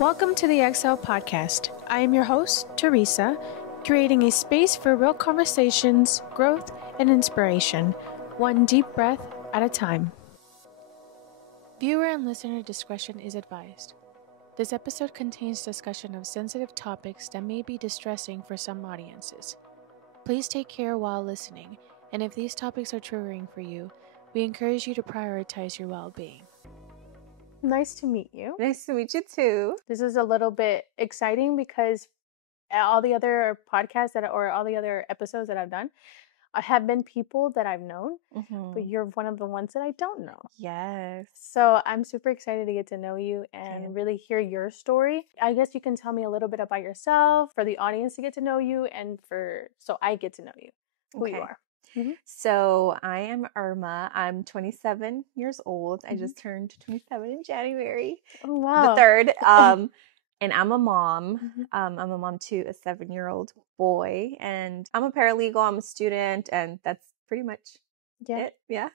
Welcome to the Excel Podcast. I am your host, Teresa, creating a space for real conversations, growth, and inspiration, one deep breath at a time. Viewer and listener discretion is advised. This episode contains discussion of sensitive topics that may be distressing for some audiences. Please take care while listening, and if these topics are triggering for you, we encourage you to prioritize your well-being. Nice to meet you. Nice to meet you too. This is a little bit exciting because all the other podcasts or all the other episodes that I've done, have been people that I've known, but you're one of the ones that I don't know. Yes. So I'm super excited to get to know you and really hear your story. I guess you can tell me a little bit about yourself for the audience to get to know you and so I get to know you, who you are. So I am Irma. I'm 27 years old. I just turned 27 in January. Oh, wow. The 3rd. And I'm a mom. I'm a mom to a 7-year-old boy. And I'm a paralegal. I'm a student. And that's pretty much it. Yeah.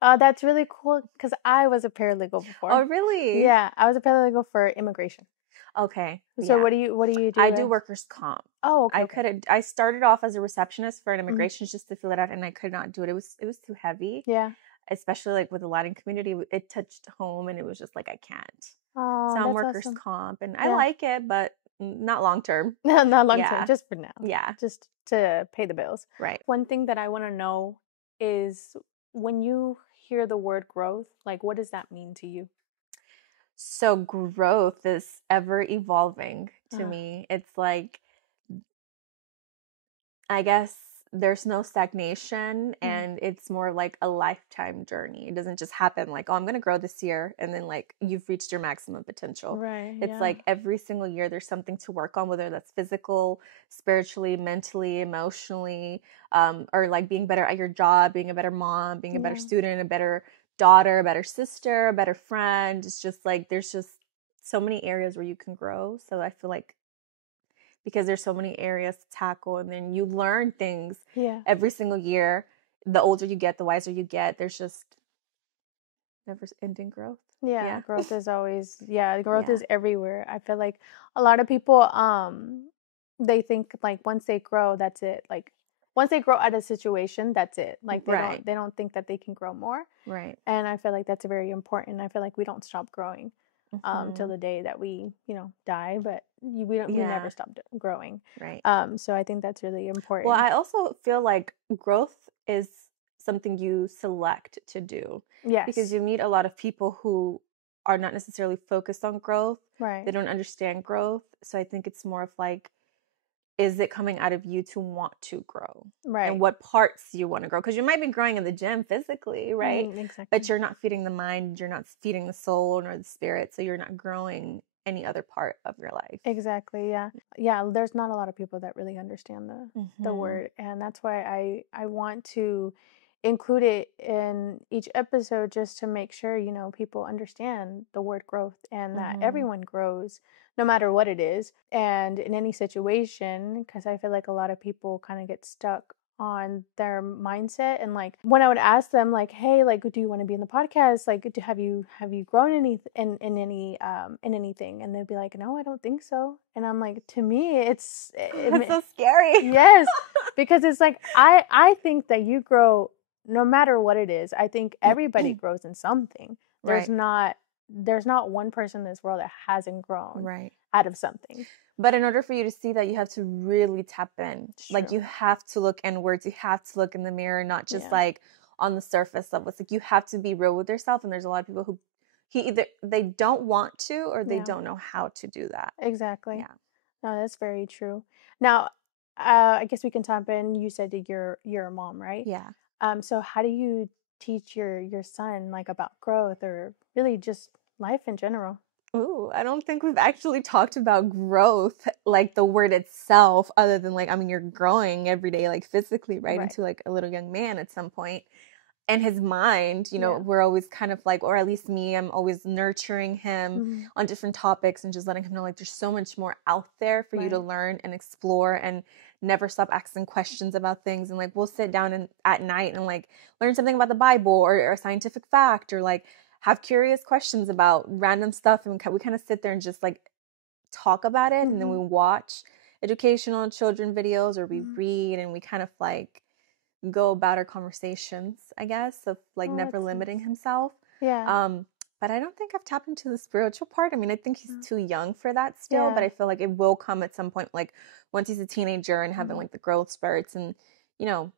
That's really cool because I was a paralegal before. Oh, really? Yeah. I was a paralegal for immigration. Okay. So what do you do? I do workers' comp. Oh, okay. I started off as a receptionist for an immigration just to fill it out, and I could not do it. It was too heavy. Yeah. Especially like with the Latin community, it touched home, and it was just like I can't. Oh, so I'm that's workers' awesome. comp, and I like it, but not long term. Not long term, just for now. Yeah. Just to pay the bills. Right. One thing that I want to know is when you hear the word growth, like what does that mean to you? So growth is ever evolving to me. It's like, I guess there's no stagnation and it's more like a lifetime journey. It doesn't just happen like, oh, I'm going to grow this year and then like you've reached your maximum potential. Right. It's like every single year there's something to work on, whether that's physical, spiritually, mentally, emotionally, or like being better at your job, being a better mom, being a better student, a better daughter, a better sister, a better friend. It's just like there's just so many areas where you can grow. So I feel like because there's so many areas to tackle and then you learn things every single year. The older you get, the wiser you get. There's just never ending growth. Yeah. Growth is always, growth is everywhere. I feel like a lot of people, they think like once they grow, that's it. Like once they grow out of a situation, that's it. Like they don't think that they can grow more. Right. And I feel like that's very important. I feel like we don't stop growing till the day that we, die, but we never stop growing. Right. So I think that's really important. Well, I also feel like growth is something you select to do. Yes. Because you meet a lot of people who are not necessarily focused on growth. Right. They don't understand growth. So I think it's more of like, is it coming out of you to want to grow? Right. And what parts you want to grow? Because you might be growing in the gym physically, right? Exactly. But you're not feeding the mind, you're not feeding the soul nor the spirit. So you're not growing any other part of your life. Exactly. Yeah. Yeah. There's not a lot of people that really understand the word. And that's why I want to include it in each episode just to make sure, people understand the word growth and that everyone grows no matter what it is and in any situation, because I feel like a lot of people kind of get stuck on their mindset. And like when I would ask them like, hey, like, do you want to be in the podcast? Like, have you grown in anything? And they'd be like, no, I don't think so. And I'm like, to me, it's so scary. Yes. Because it's like, I think that you grow no matter what it is. I think everybody grows in something. There's not one person in this world that hasn't grown out of something. But in order for you to see that, you have to really tap in. Like you have to look inwards. You have to look in the mirror, not just like on the surface level. It's like you have to be real with yourself. And there's a lot of people who either they don't want to or they don't know how to do that. Exactly. Yeah. No, that's very true. Now, I guess we can tap in. You said that you're a mom, right? Yeah. So how do you teach your son like about growth or really just life in general? Ooh, I don't think we've actually talked about growth, like the word itself, other than like, I mean, you're growing every day, like physically, right? Into like a little young man at some point. And his mind, we're always kind of like, or at least me, I'm always nurturing him on different topics and just letting him know like there's so much more out there for you to learn and explore and never stop asking questions about things. And like, we'll sit down at night and like learn something about the Bible or a scientific fact or like have curious questions about random stuff. And we kind of sit there and just like talk about it, and then we watch educational children videos, or we read, and we kind of like go about our conversations, I guess, of like never limiting himself. Yeah. But I don't think I've tapped into the spiritual part. I mean, I think he's too young for that still, but I feel like it will come at some point, like once he's a teenager and having like the growth spurts, and, you know,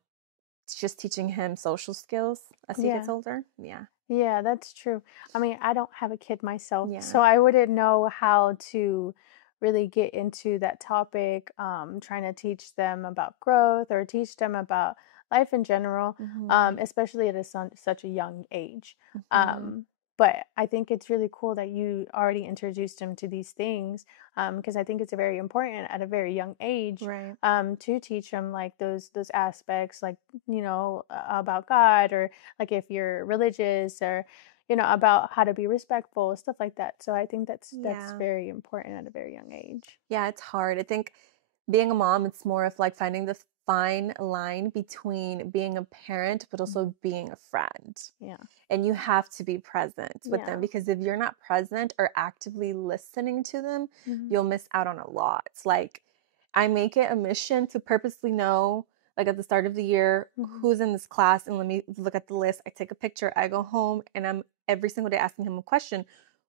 it's just teaching him social skills as he gets older. Yeah. Yeah, that's true. I mean, I don't have a kid myself, so I wouldn't know how to really get into that topic, trying to teach them about growth or teach them about life in general, especially at such a young age. But I think it's really cool that you already introduced him to these things, because I think it's very important at a very young age, to teach them like those aspects, like, you know, about God, or like if you're religious, or, you know, about how to be respectful, stuff like that. So I think that's very important at a very young age. Yeah, it's hard. I think being a mom, it's more of like finding the fine line between being a parent, but also being a friend. Yeah. And you have to be present with them, because if you're not present or actively listening to them, you'll miss out on a lot. It's like, I make it a mission to purposely know, like at the start of the year, who's in this class, and let me look at the list. I take a picture, I go home, and I'm every single day asking him a question.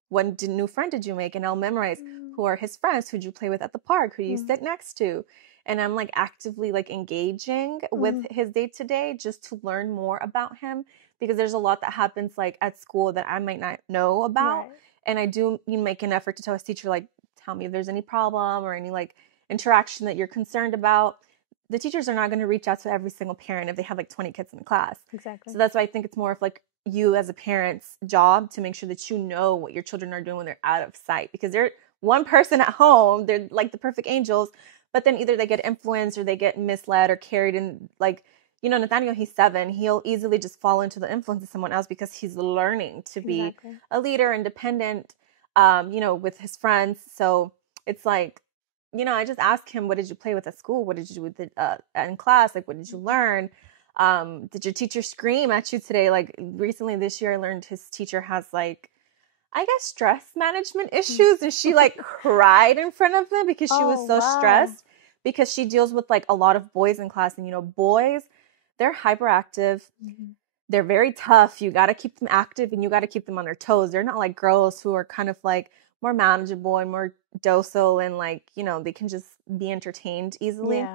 What new friend did you make? And I'll memorize who are his friends, who'd you play with at the park, who do you sit next to? And I'm like actively like engaging with his day to day, just to learn more about him, because there's a lot that happens like at school that I might not know about. And I do make an effort to tell his teacher, like, tell me if there's any problem or any like interaction that you're concerned about. The teachers are not going to reach out to every single parent if they have like 20 kids in the class. Exactly. So that's why I think it's more of like you as a parent's job to make sure that you know what your children are doing when they're out of sight, because they're one person at home, they're like the perfect angels, but then either they get influenced or they get misled or carried in. Like, you know, Nathaniel, he's 7, he'll easily just fall into the influence of someone else because he's learning to be a leader, independent, you know, with his friends. So it's like, you know, I just ask him, what did you play with at school? What did you do with it in class? Like, what did you learn? Did your teacher scream at you today? Like recently this year, I learned his teacher has like, I guess, stress management issues. And she like cried in front of them because she was so stressed, because she deals with like a lot of boys in class. And, you know, boys, they're hyperactive. They're very tough. You got to keep them active and you got to keep them on their toes. They're not like girls who are kind of like more manageable and more docile, and like, you know, they can just be entertained easily.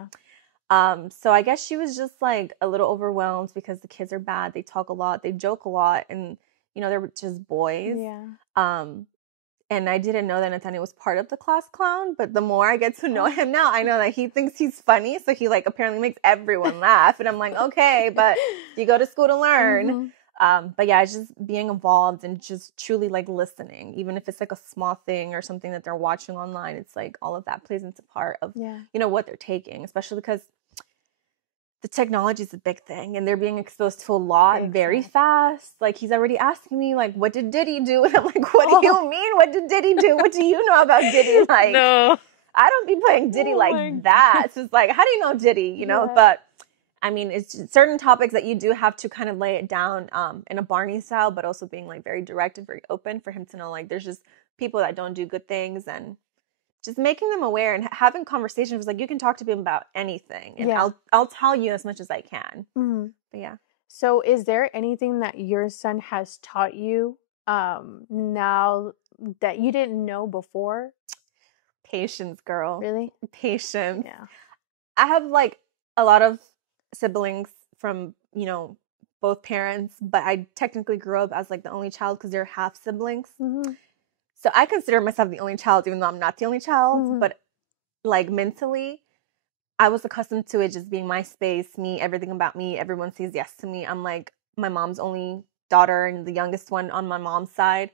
So I guess she was just like a little overwhelmed because the kids are bad. They talk a lot, they joke a lot, and, you know, they're just boys. And I didn't know that Nathaniel was part of the class clown, but the more I get to know him now, I know that he thinks he's funny. So he like apparently makes everyone laugh. And I'm like, okay, but you go to school to learn. But yeah, it's just being involved and just truly like listening, even if it's like a small thing or something that they're watching online. It's like all of that plays into part of, you know, what they're taking, especially because the technology is a big thing and they're being exposed to a lot very fast. Like, he's already asking me, like, what did Diddy do? And I'm like, what do you mean? What did Diddy do? What do you know about Diddy? Like, no, I don't be playing Diddy like that. So it's like, how do you know Diddy? You know, but I mean, it's certain topics that you do have to kind of lay it down in a Barney style, but also being like very direct and very open for him to know, like, there's just people that don't do good things, and just making them aware and having conversations. Like, you can talk to them about anything, and I'll tell you as much as I can. But yeah. So is there anything that your son has taught you now that you didn't know before? Patience, girl. Really? Patience. Yeah. I have like a lot of siblings from, you know, both parents, but I technically grew up as like the only child because they're half siblings. So I consider myself the only child, even though I'm not the only child. But like mentally, I was accustomed to it just being my space, me, everything about me. Everyone says yes to me. I'm like my mom's only daughter and the youngest one on my mom's side.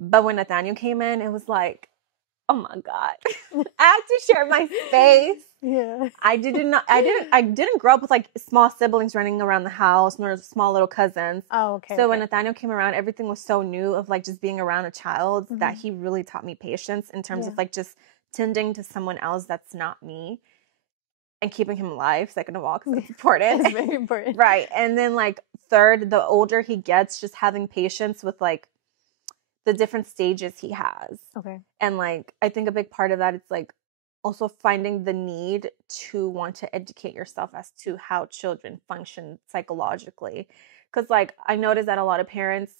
But when Nathaniel came in, it was like, oh my God, I had to share my space. I didn't grow up with like small siblings running around the house, nor small little cousins. So when Nathaniel came around, everything was so new of like just being around a child that he really taught me patience in terms of like just tending to someone else that's not me and keeping him alive, second of all, because it's important. It's very important. Right. And then like third, the older he gets, just having patience with like the different stages he has. Okay. And like, I think a big part of that is like also finding the need to want to educate yourself as to how children function psychologically. Because like, I noticed that a lot of parents,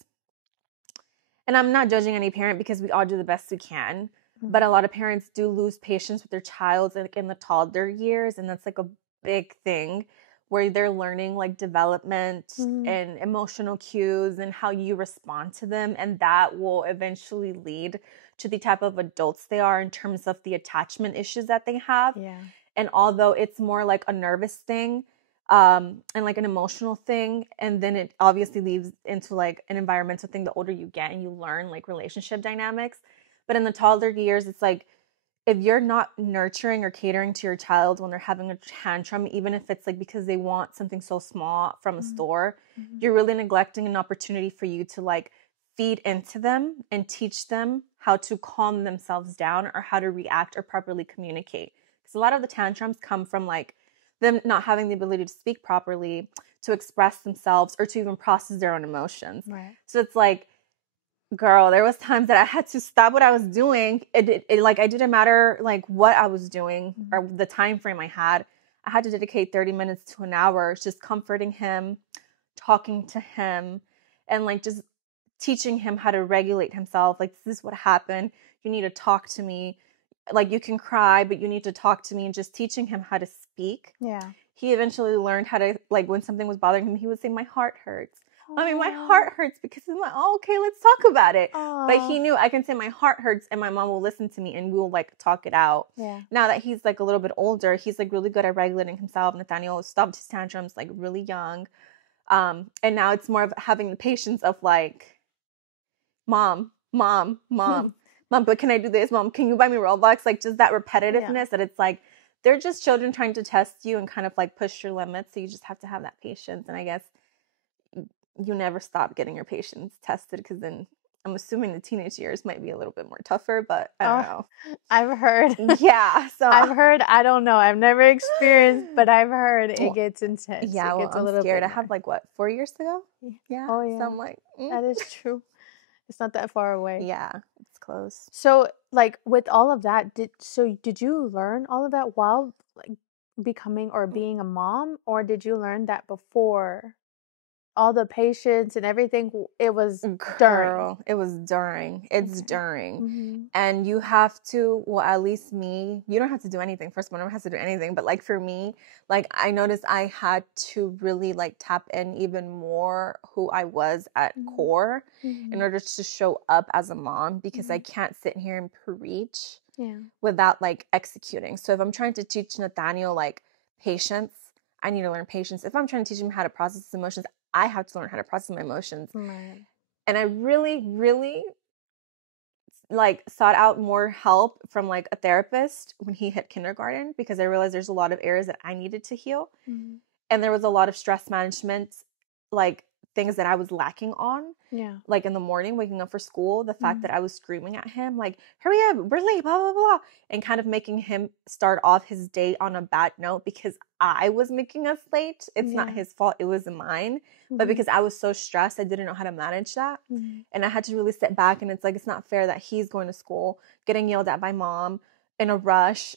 and I'm not judging any parent because we all do the best we can, but a lot of parents do lose patience with their child like in the toddler years, and that's like a big thing where they're learning like development and emotional cues and how you respond to them, and that will eventually lead to the type of adults they are in terms of the attachment issues that they have. Yeah. And although it's more like a nervous thing, and like an emotional thing, and then it obviously leads into like an environmental thing the older you get and you learn like relationship dynamics. But in the toddler years, it's like if you're not nurturing or catering to your child when they're having a tantrum, even if it's like because they want something so small from a store, you're really neglecting an opportunity for you to like feed into them and teach them how to calm themselves down or how to react or properly communicate. Because a lot of the tantrums come from like them not having the ability to speak properly, to express themselves, or to even process their own emotions. Right. So it's like, girl, there was times that I had to stop what I was doing. It like, it didn't matter like what I was doing or the time frame I had. I had to dedicate 30 minutes to an hour just comforting him, talking to him, and like just teaching him how to regulate himself. Like, this is what happened. You need to talk to me. Like, you can cry, but you need to talk to me, and just teaching him how to speak. Yeah. He eventually learned how to, like, when something was bothering him, he would say, my heart hurts. I mean, my heart hurts, because I'm like, oh, okay, let's talk about it. But he knew I can say my heart hurts and my mom will listen to me and we'll like talk it out. Yeah. Now that he's like a little bit older, he's like really good at regulating himself. Nathaniel stopped his tantrums like really young. And now it's more of having the patience of like, mom, but can I do this? Mom, can you buy me Robux? Like, just that repetitiveness that it's like, they're just children trying to test you and kind of like push your limits. So you just have to have that patience. And I guess you never stop getting your patience tested, because then I'm assuming the teenage years might be a little bit more tougher, but I don't know. I've heard. Yeah. So I've heard, I don't know. I've never experienced, but I've heard it gets intense. Yeah, it gets I'm a little scared. bit I have like, what, 4 years to go? Yeah. Oh, yeah. So I'm like, That is true. It's not that far away. Yeah, it's close. So, like, with all of that, did you learn all of that while like becoming or being a mom, or did you learn that before? All the patience and everything, it was during. It was during. It's Okay. during. And you have to, well, at least me, you don't have to do anything. First one, I don't have to do anything. But like for me, like I noticed I had to really like tap in even more who I was at core in order to show up as a mom, because I can't sit here and preach without like executing. So if I'm trying to teach Nathaniel like patience, I need to learn patience. If I'm trying to teach him how to process his emotions, I have to learn how to process my emotions. Right. And I really, really like sought out more help from like a therapist when he hit kindergarten, because I realized there's a lot of areas that I needed to heal. And there was a lot of stress management, like things that I was lacking on. Yeah. Like in the morning, waking up for school, the fact that I was screaming at him, like, hurry up, we're late, blah, blah, blah. And kind of making him start off his day on a bad note because I was making us late. It's not his fault. It was mine. But because I was so stressed, I didn't know how to manage that. And I had to really sit back, and it's like, it's not fair that he's going to school, getting yelled at by mom in a rush.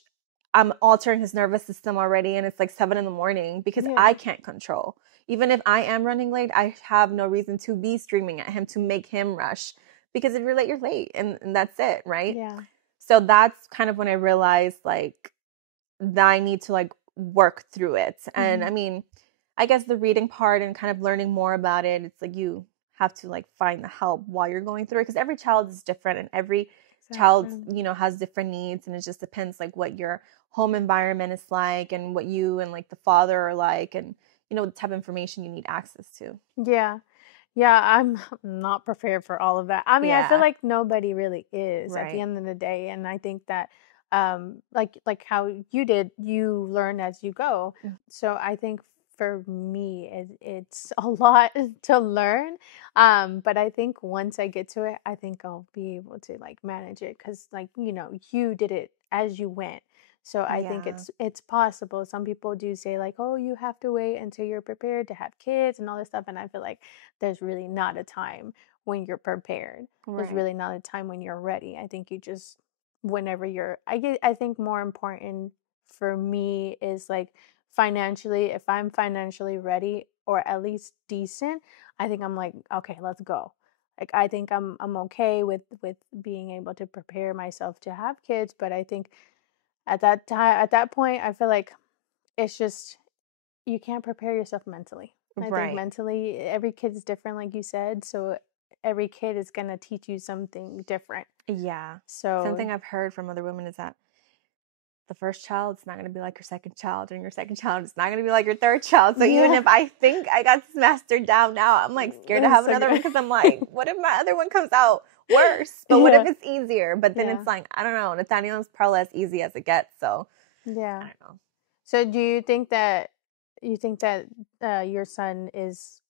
I'm altering his nervous system already, and it's like 7 a.m. because I can't control. Even if I am running late, I have no reason to be screaming at him to make him rush, because if you're late, you're late, and that's it, right? Yeah. So that's kind of when I realized like that I need to like work through it. And I mean, I guess the reading part and kind of learning more about it, it's like you have to like find the help while you're going through it, because every child is different, and every child, you know, has different needs, and it just depends like what your home environment is like, and what you and like the father are like, and you know, the type of information you need access to. Yeah. Yeah, I'm not prepared for all of that. I mean, I feel like nobody really is at the end of the day, and I think that like how you did, you learn as you go. So I think for me it's a lot to learn, but I think once I get to it, I think I'll be able to like manage it, because like, you know, you did it as you went. So I think it's possible. Some people do say like, oh, you have to wait until you're prepared to have kids and all this stuff. And I feel like there's really not a time when you're prepared. There's really not a time when you're ready. I think you just, whenever you're, I think more important for me is like financially, if I'm financially ready or at least decent, I think I'm like, okay, let's go. Like I think I'm okay with being able to prepare myself to have kids, but I think at that point, I feel like it's just you can't prepare yourself mentally. I think mentally every kid's different, like you said, so every kid is gonna teach you something different. Yeah. So something I've heard from other women is that the first child is not going to be like your second child, and your second child is not going to be like your third child. So even if I think I got this mastered down now, I'm like scared to have another one because I'm like, what if my other one comes out worse? But what if it's easier? But then it's like, I don't know. Nathaniel is probably as easy as it gets. So I don't know. So do you think that your son is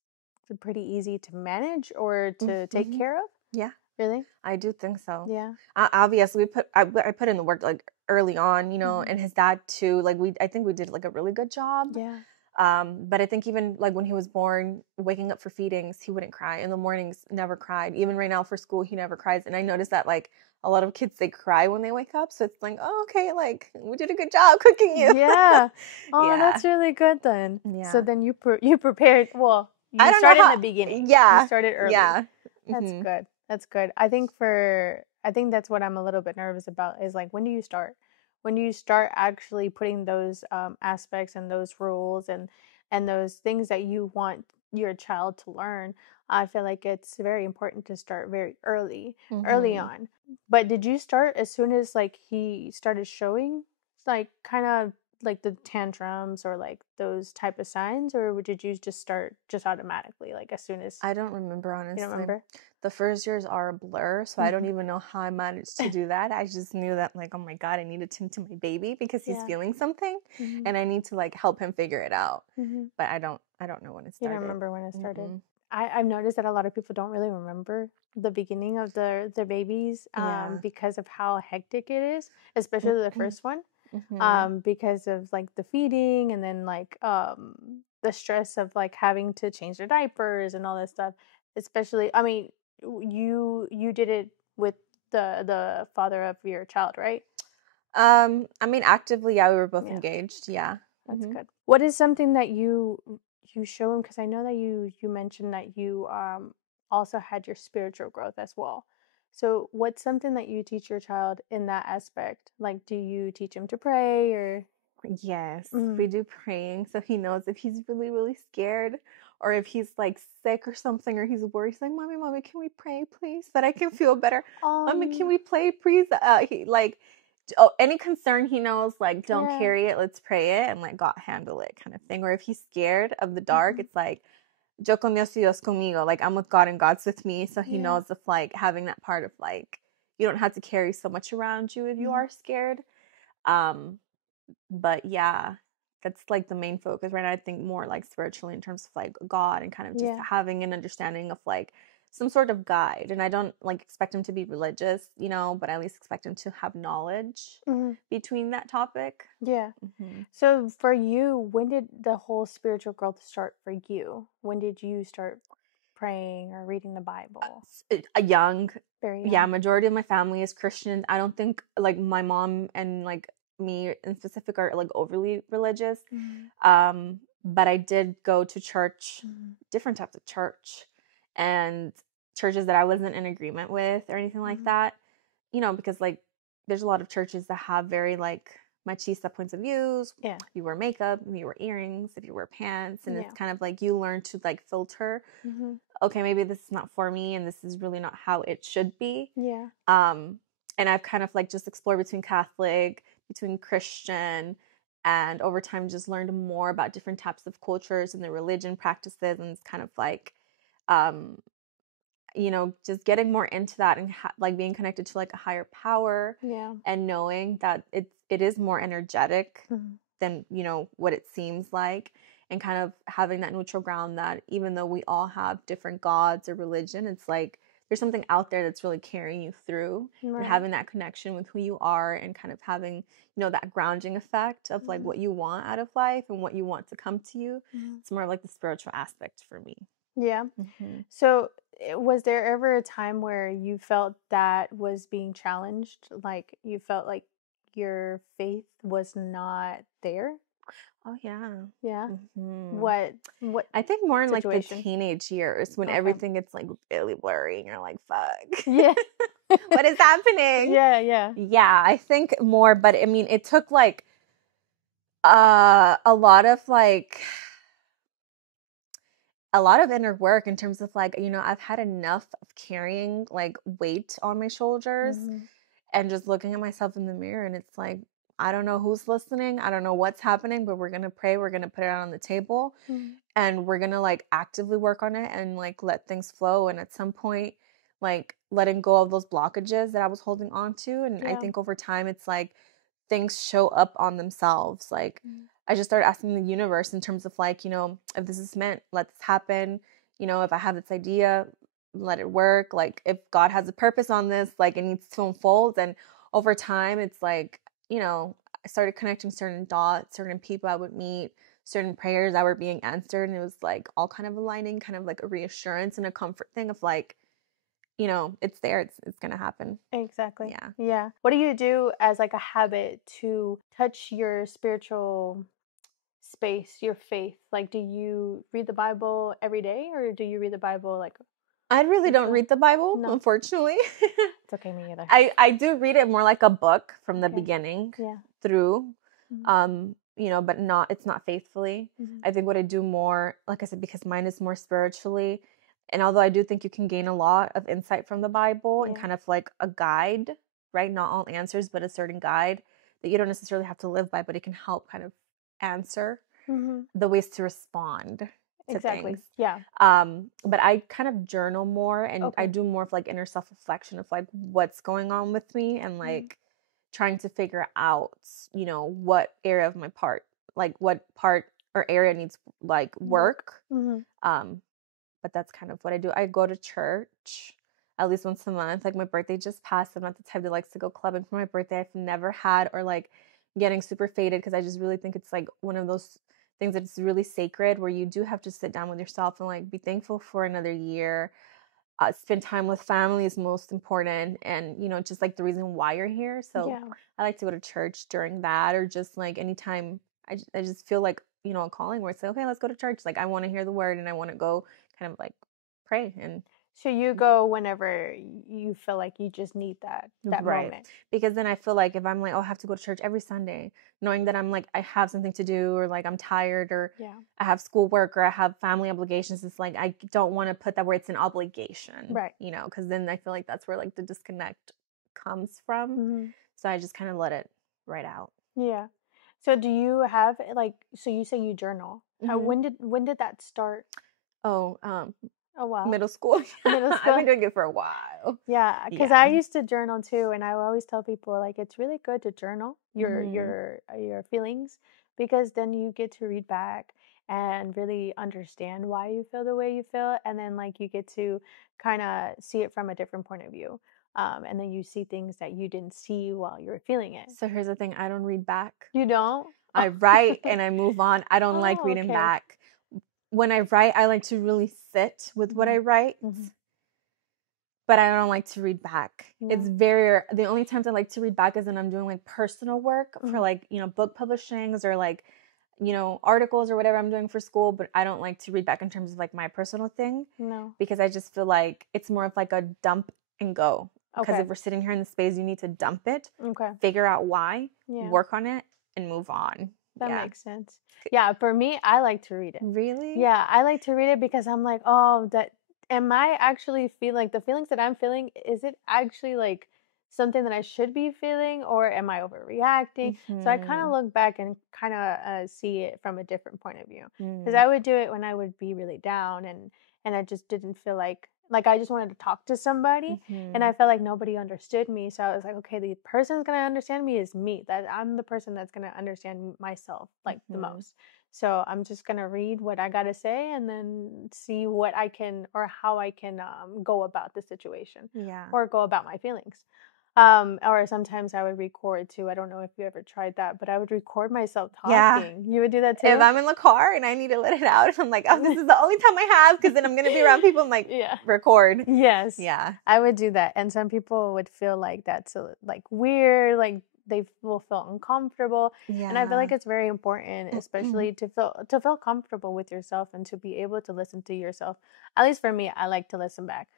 pretty easy to manage or to take care of? Yeah. Really? I do think so. Yeah. Obviously, I put in the work like early on, you know, and his dad too. Like I think we did like a really good job. Yeah. But I think even like when he was born, waking up for feedings, he wouldn't cry. In the mornings, never cried. Even right now for school, he never cries. And I noticed that like a lot of kids, they cry when they wake up. So it's like, oh, okay, like we did a good job cooking you. Yeah. Oh, that's really good then. Yeah. So then you prepared. Well, you started in the beginning. Yeah. You started early. Yeah. That's good. That's good. I think that's what I'm a little bit nervous about is like, when do you start? When do you start actually putting those aspects and those rules and those things that you want your child to learn? I feel like it's very important to start very early on. But did you start as soon as like he started showing like kind of like the tantrums or like those type of signs, or did you just start just automatically like as soon as? I don't remember, honestly. You don't remember? The first years are a blur, so I don't even know how I managed to do that. I just knew that like, oh my God, I need to tend to my baby because he's feeling something and I need to like help him figure it out. But I don't know when it started. You don't remember when it started? I've noticed that a lot of people don't really remember the beginning of their babies because of how hectic it is, especially the first one. Because of like the feeding and then like the stress of like having to change their diapers and all that stuff. Especially, I mean, you did it with the father of your child, right? I mean, actively, yeah, we were both engaged. Yeah, that's good. What is something that you show him? Because I know that you mentioned that you also had your spiritual growth as well. So what's something that you teach your child in that aspect? Like, do you teach him to pray or? Yes, we do praying. So he knows if he's really, really scared or if he's like sick or something or he's worried, he's like, Mommy, can we pray, please? So that I can feel better. Mommy, can we pray, please? He like, any concern he knows, like, don't carry it, let's pray it and let God handle it kind of thing. Or if he's scared of the dark, it's like, yo con Dios y Dios conmigo, like I'm with God and God's with me. So he knows of like having that part of like, you don't have to carry so much around you if you are scared. But yeah, that's like the main focus right now. I think more like spiritually in terms of like God and kind of just having an understanding of like some sort of guide. And I don't like expect him to be religious, you know, but I at least expect him to have knowledge between that topic. Yeah. So for you, when did the whole spiritual growth start for you? When did you start praying or reading the Bible? Young. Very young. Yeah, majority of my family is Christian. I don't think like my mom and like me in specific are like overly religious. But I did go to church, different types of church, and churches that I wasn't in agreement with or anything like that, you know, because like there's a lot of churches that have very like machista points of views. Yeah. If you wear makeup, if you wear earrings, if you wear pants, and it's kind of like you learn to like filter, okay, maybe this is not for me and this is really not how it should be. Yeah. And I've kind of like just explored between Catholic, between Christian, and over time just learned more about different types of cultures and the religion practices, and it's kind of like you know, just getting more into that and like being connected to like a higher power, and knowing that it is more energetic than, you know, what it seems like, and kind of having that neutral ground that even though we all have different gods or religion, it's like there's something out there that's really carrying you through, Right. and having that connection with who you are, and kind of having, you know, that grounding effect of like what you want out of life and what you want to come to you. It's more like the spiritual aspect for me. Yeah. So was there ever a time where you felt that was being challenged? Like you felt like your faith was not there? Oh yeah. Yeah. Mm-hmm. What I think more in like the situation? teenage years when Okay. everything gets like really blurry and you're like, fuck. Yeah. What is happening? Yeah. Yeah, I think more, but I mean, it took like a lot of inner work in terms of like, you know, I've had enough of carrying like weight on my shoulders and just looking at myself in the mirror, and it's like, I don't know who's listening, I don't know what's happening, but we're gonna pray, we're gonna put it out on the table, and we're gonna like actively work on it and like let things flow. And at some point, like letting go of those blockages that I was holding on to. And I think over time it's like things show up on themselves. Like I just started asking the universe in terms of like, you know, if this is meant, let this happen. You know, if I have this idea, let it work. Like if God has a purpose on this, like it needs to unfold. And over time it's like, you know, I started connecting certain dots, certain people I would meet, certain prayers that were being answered, and it was like all kind of aligning, kind of like a reassurance and a comfort thing of like, you know, it's there, it's gonna happen. Exactly. Yeah. Yeah. What do you do as like a habit to touch your spiritual space, your faith? Like, do you read the Bible every day, or do you read the Bible like? I really don't read the Bible, No. unfortunately. It's okay, me either. I do read it more like a book from the Okay. beginning Yeah. through. You know, but it's not faithfully. I think what I do more, like I said, because mine is more spiritually, and although I do think you can gain a lot of insight from the Bible and kind of like a guide, right? Not all answers, but a certain guide that you don't necessarily have to live by, but it can help kind of answer the ways to respond to Exactly. things. Yeah. But I kind of journal more, and I Okay. do more of like inner self-reflection of like what's going on with me, and like trying to figure out, you know, what area of my part, like what part or area needs like work. But that's kind of what I do. I go to church at least once a month. Like my birthday just passed. I'm not the type that likes to go clubbing for my birthday. I've never had, or like getting super faded, because I just really think it's like one of those things that's really sacred, where you do have to sit down with yourself and like be thankful for another year. Spend time with family is most important, and you know, just like the reason why you're here. So I like to go to church during that, or just like anytime I just feel like, you know, a calling where it's like, okay, let's go to church. Like I want to hear the word, and I want to go kind of like pray. And So you go whenever you feel like you just need that right, moment. because then I feel like if I'm like, oh, I have to go to church every Sunday, knowing that I'm like, I have something to do, or like I'm tired, or I have schoolwork, or I have family obligations, it's like I don't want to put that where it's an obligation, Right? You know, because then I feel like that's where like the disconnect comes from. So I just kind of let it right out. Yeah. So do you have like? So you say you journal. When did that start? Oh, Oh wow. middle school. Middle school. I've been doing it for a while. Yeah, because I used to journal too, and I always tell people like it's really good to journal your feelings, because then you get to read back and really understand why you feel the way you feel, and then like you get to kind of see it from a different point of view, and then you see things that you didn't see while you were feeling it. So here's the thing: I don't read back. You don't? I write and I move on. I don't like reading back. When I write, I like to really sit with what I write, but I don't like to read back. It's the only times I like to read back is when I'm doing like personal work for like, you know, book publishings, or like, you know, articles or whatever I'm doing for school, but I don't like to read back in terms of like my personal thing. No. Because I just feel like it's more of like a dump and go. Because if we're sitting here in the space, you need to dump it, figure out why, work on it, and move on. That makes sense. Yeah, for me, I like to read it. Really? Yeah, I like to read it because I'm like, oh, am I actually feeling like the feelings that I'm feeling? Is it actually like something that I should be feeling, or am I overreacting? So I kind of look back and kind of see it from a different point of view, because I would do it when I would be really down, and I just didn't feel like I just wanted to talk to somebody, and I felt like nobody understood me. So I was like, okay, the person that's gonna understand me is me. That I'm the person that's gonna understand myself like the most. So I'm just going to read what I got to say and then see what I can or how I can go about the situation or go about my feelings. Or sometimes I would record too. I don't know if you ever tried that, but I would record myself talking. You would do that too? If I'm in the car and I need to let it out, I'm like, oh, this is the only time I have, because then I'm going to be around people. I'm like, record. Yes. Yeah. I would do that. And some people would feel like that's like weird, like they will feel uncomfortable. Yeah. And I feel like it's very important, especially to feel comfortable with yourself and to be able to listen to yourself. At least for me, I like to listen back.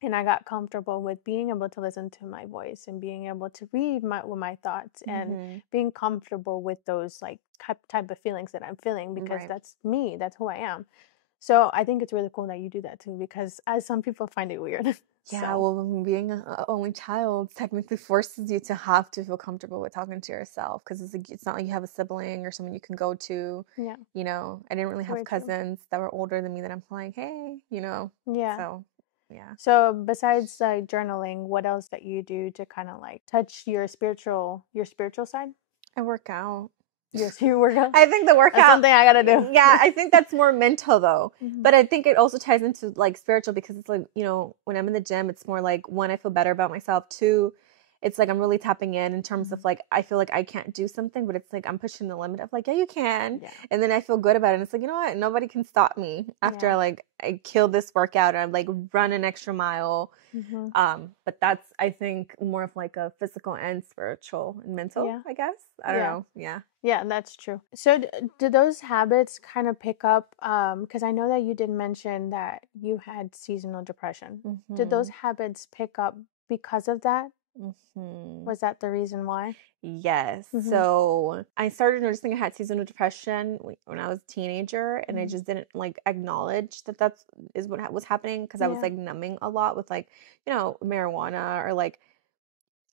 And I got comfortable with being able to listen to my voice and being able to read my thoughts and being comfortable with those like type of feelings that I'm feeling, because that's me, that's who I am. So I think it's really cool that you do that too, because as some people find it weird. Yeah, well, being an only child technically forces you to have to feel comfortable with talking to yourself, because it's not like you have a sibling or someone you can go to. Yeah. You know, I didn't really have cousins that were older than me that I'm like, hey, you know. Yeah. So, yeah. So besides like journaling, what else that you do to kind of like touch your spiritual side? I work out. Yes, you work out? I think the workout. That's something I gotta do. Yeah, I think that's more mental though. But I think it also ties into like spiritual, because it's like, you know, when I'm in the gym, it's more like, one, I feel better about myself. Two, it's like I'm really tapping in terms of like, I feel like I can't do something, but it's like I'm pushing the limit of like, yeah, you can. Yeah. And then I feel good about it. And it's like, you know what? Nobody can stop me after I kill this workout and I like run an extra mile. But that's, I think, more of like a physical and spiritual and mental, I guess. I don't know. Yeah. Yeah, that's true. So do those habits kind of pick up, because I know that you did mention that you had seasonal depression. Did those habits pick up because of that? Was that the reason why? Yes. So I started noticing I had seasonal depression when I was a teenager, and I just didn't like acknowledge that is what was happening, because I was like numbing a lot with like, you know, marijuana or like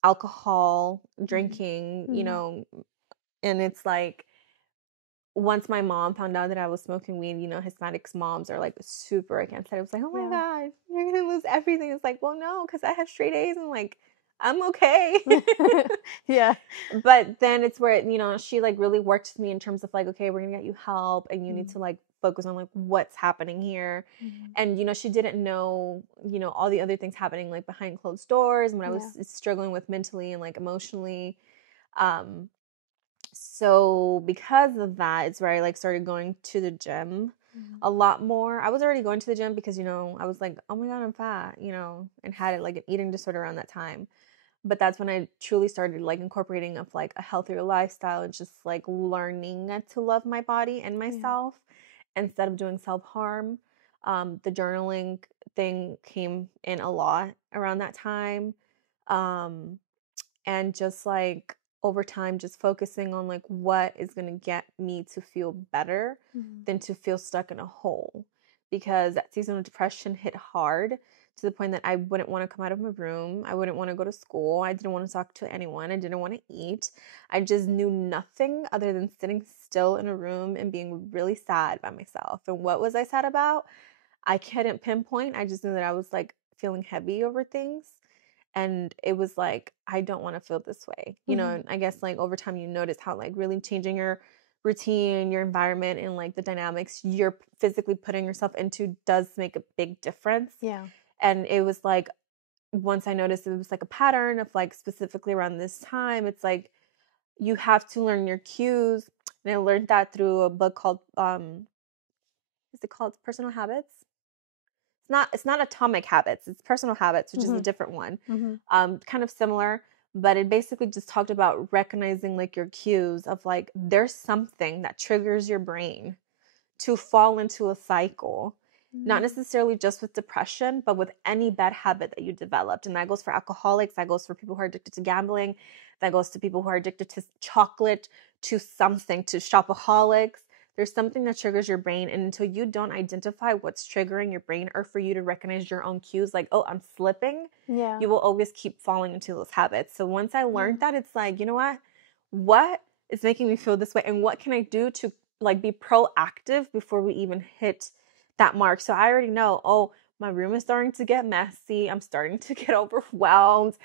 alcohol, drinking, you know, and it's like, once my mom found out that I was smoking weed, you know, Hispanics moms are like super against it. It was like, oh my God, you're going to lose everything. It's like, well, no, because I have straight A's and like, I'm okay. Yeah. But then it's where, you know, she like really worked with me in terms of like, okay, we're going to get you help and you need to like focus on like what's happening here. And, you know, she didn't know, you know, all the other things happening like behind closed doors and what I was struggling with mentally and like emotionally. So because of that, it's where I like started going to the gym a lot more. I was already going to the gym because, you know, I was like, oh my God, I'm fat, you know, and had like an eating disorder around that time. But that's when I truly started like incorporating of like a healthier lifestyle and just like learning to love my body and myself instead of doing self-harm. The journaling thing came in a lot around that time. And just like over time, just focusing on like what is going to get me to feel better than to feel stuck in a hole, because that seasonal depression hit hard to the point that I wouldn't want to come out of my room. I wouldn't want to go to school. I didn't want to talk to anyone. I didn't want to eat. I just knew nothing other than sitting still in a room and being really sad by myself. And what was I sad about? I couldn't pinpoint. I just knew that I was like feeling heavy over things. And it was like, I don't want to feel this way, you know. And I guess like over time you notice how like really changing your routine, your environment, and like the dynamics you're physically putting yourself into does make a big difference. Yeah. And it was like, once I noticed it was like a pattern of like specifically around this time, it's like you have to learn your cues. And I learned that through a book called is it called Personal Habits? It's not Atomic Habits. It's Personal Habits, which is a different one. Kind of similar, but it basically just talked about recognizing like your cues of like, there's something that triggers your brain to fall into a cycle. Not necessarily just with depression, but with any bad habit that you developed. And that goes for alcoholics, that goes for people who are addicted to gambling, that goes to people who are addicted to chocolate, to something, to shopaholics. There's something that triggers your brain, and until you don't identify what's triggering your brain, or for you to recognize your own cues, like, oh, I'm slipping, you will always keep falling into those habits. So once I learned that, it's like, you know what is making me feel this way, and what can I do to like be proactive before we even hit that mark? So I already know, oh, my room is starting to get messy. I'm starting to get overwhelmed.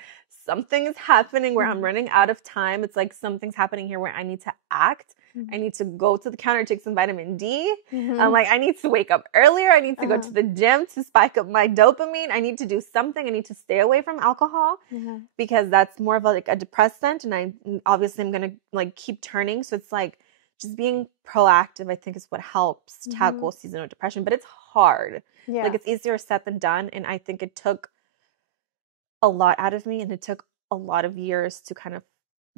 something is happening where I'm running out of time. It's like something's happening here where I need to act. I need to go to the counter, take some vitamin D. I'm like, I need to wake up earlier. I need to go to the gym to spike up my dopamine. I need to do something. I need to stay away from alcohol because that's more of a depressant. And I obviously I'm going to like keep turning. So it's like just being proactive, I think, is what helps tackle seasonal depression. But it's hard. Yeah. Like it's easier said than done. And I think it took a lot out of me, and it took a lot of years to kind of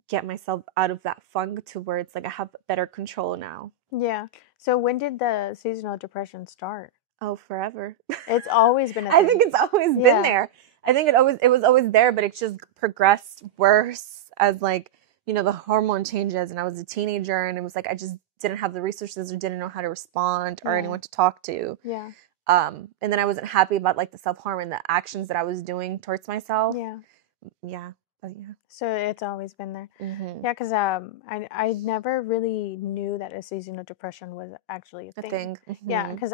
get myself out of that funk to where it's like I have better control now. Yeah. So when did the seasonal depression start? Oh, forever. It's always been a thing. I think it's always been there. I think it was always there, but it just progressed worse as like, you know, the hormone changes, and I was a teenager, and it was like I just didn't have the resources or didn't know how to respond or anyone to talk to. Yeah. And then I wasn't happy about like the self-harm and the actions that I was doing towards myself. Yeah. Yeah. So it's always been there. Yeah, because I never really knew that a seasonal depression was actually a thing. Yeah, because